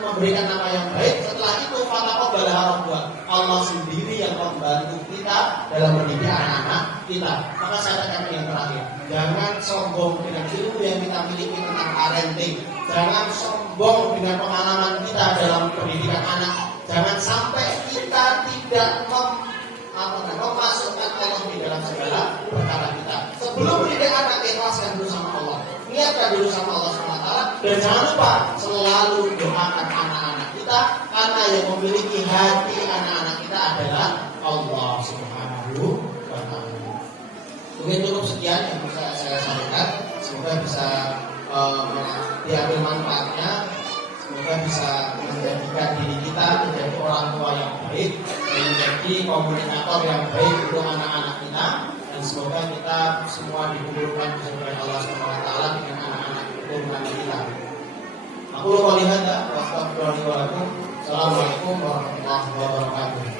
memberikan nama yang baik. Setelah itu faqabalah Rabbah, Allah sendiri yang membantu kita dalam mendidik anak-anak kita. Maka saya katakan yang terakhir, jangan sombong dengan ilmu yang kita miliki tentang parenting. Jangan sombong dengan pengalaman kita dalam pendidikan anak. Jangan sampai kita tidak memasukkan Allah di dalam segala perkara kita. Sebelum mendidik anak, ikhlaskan dulu sama Allah, niatkan dulu sama Allah SWT, dan jangan lupa selalu doakan anak-anak kita, karena yang memiliki hati anak-anak kita adalah Allah Subhanahu wa Ta'ala. Mungkin cukup sekian yang bisa saya sampaikan. Semoga bisa diambil manfaatnya. Semoga bisa menjadikan diri kita menjadi orang tua yang baik dan menjadi komunikator yang baik untuk anak-anak kita. Dan semoga kita semua dikumpulkan oleh Allah SWT dengan anak-anak keturunan kita. Aku lupa lihat ya. Wassalamualaikum warahmatullahi wabarakatuh.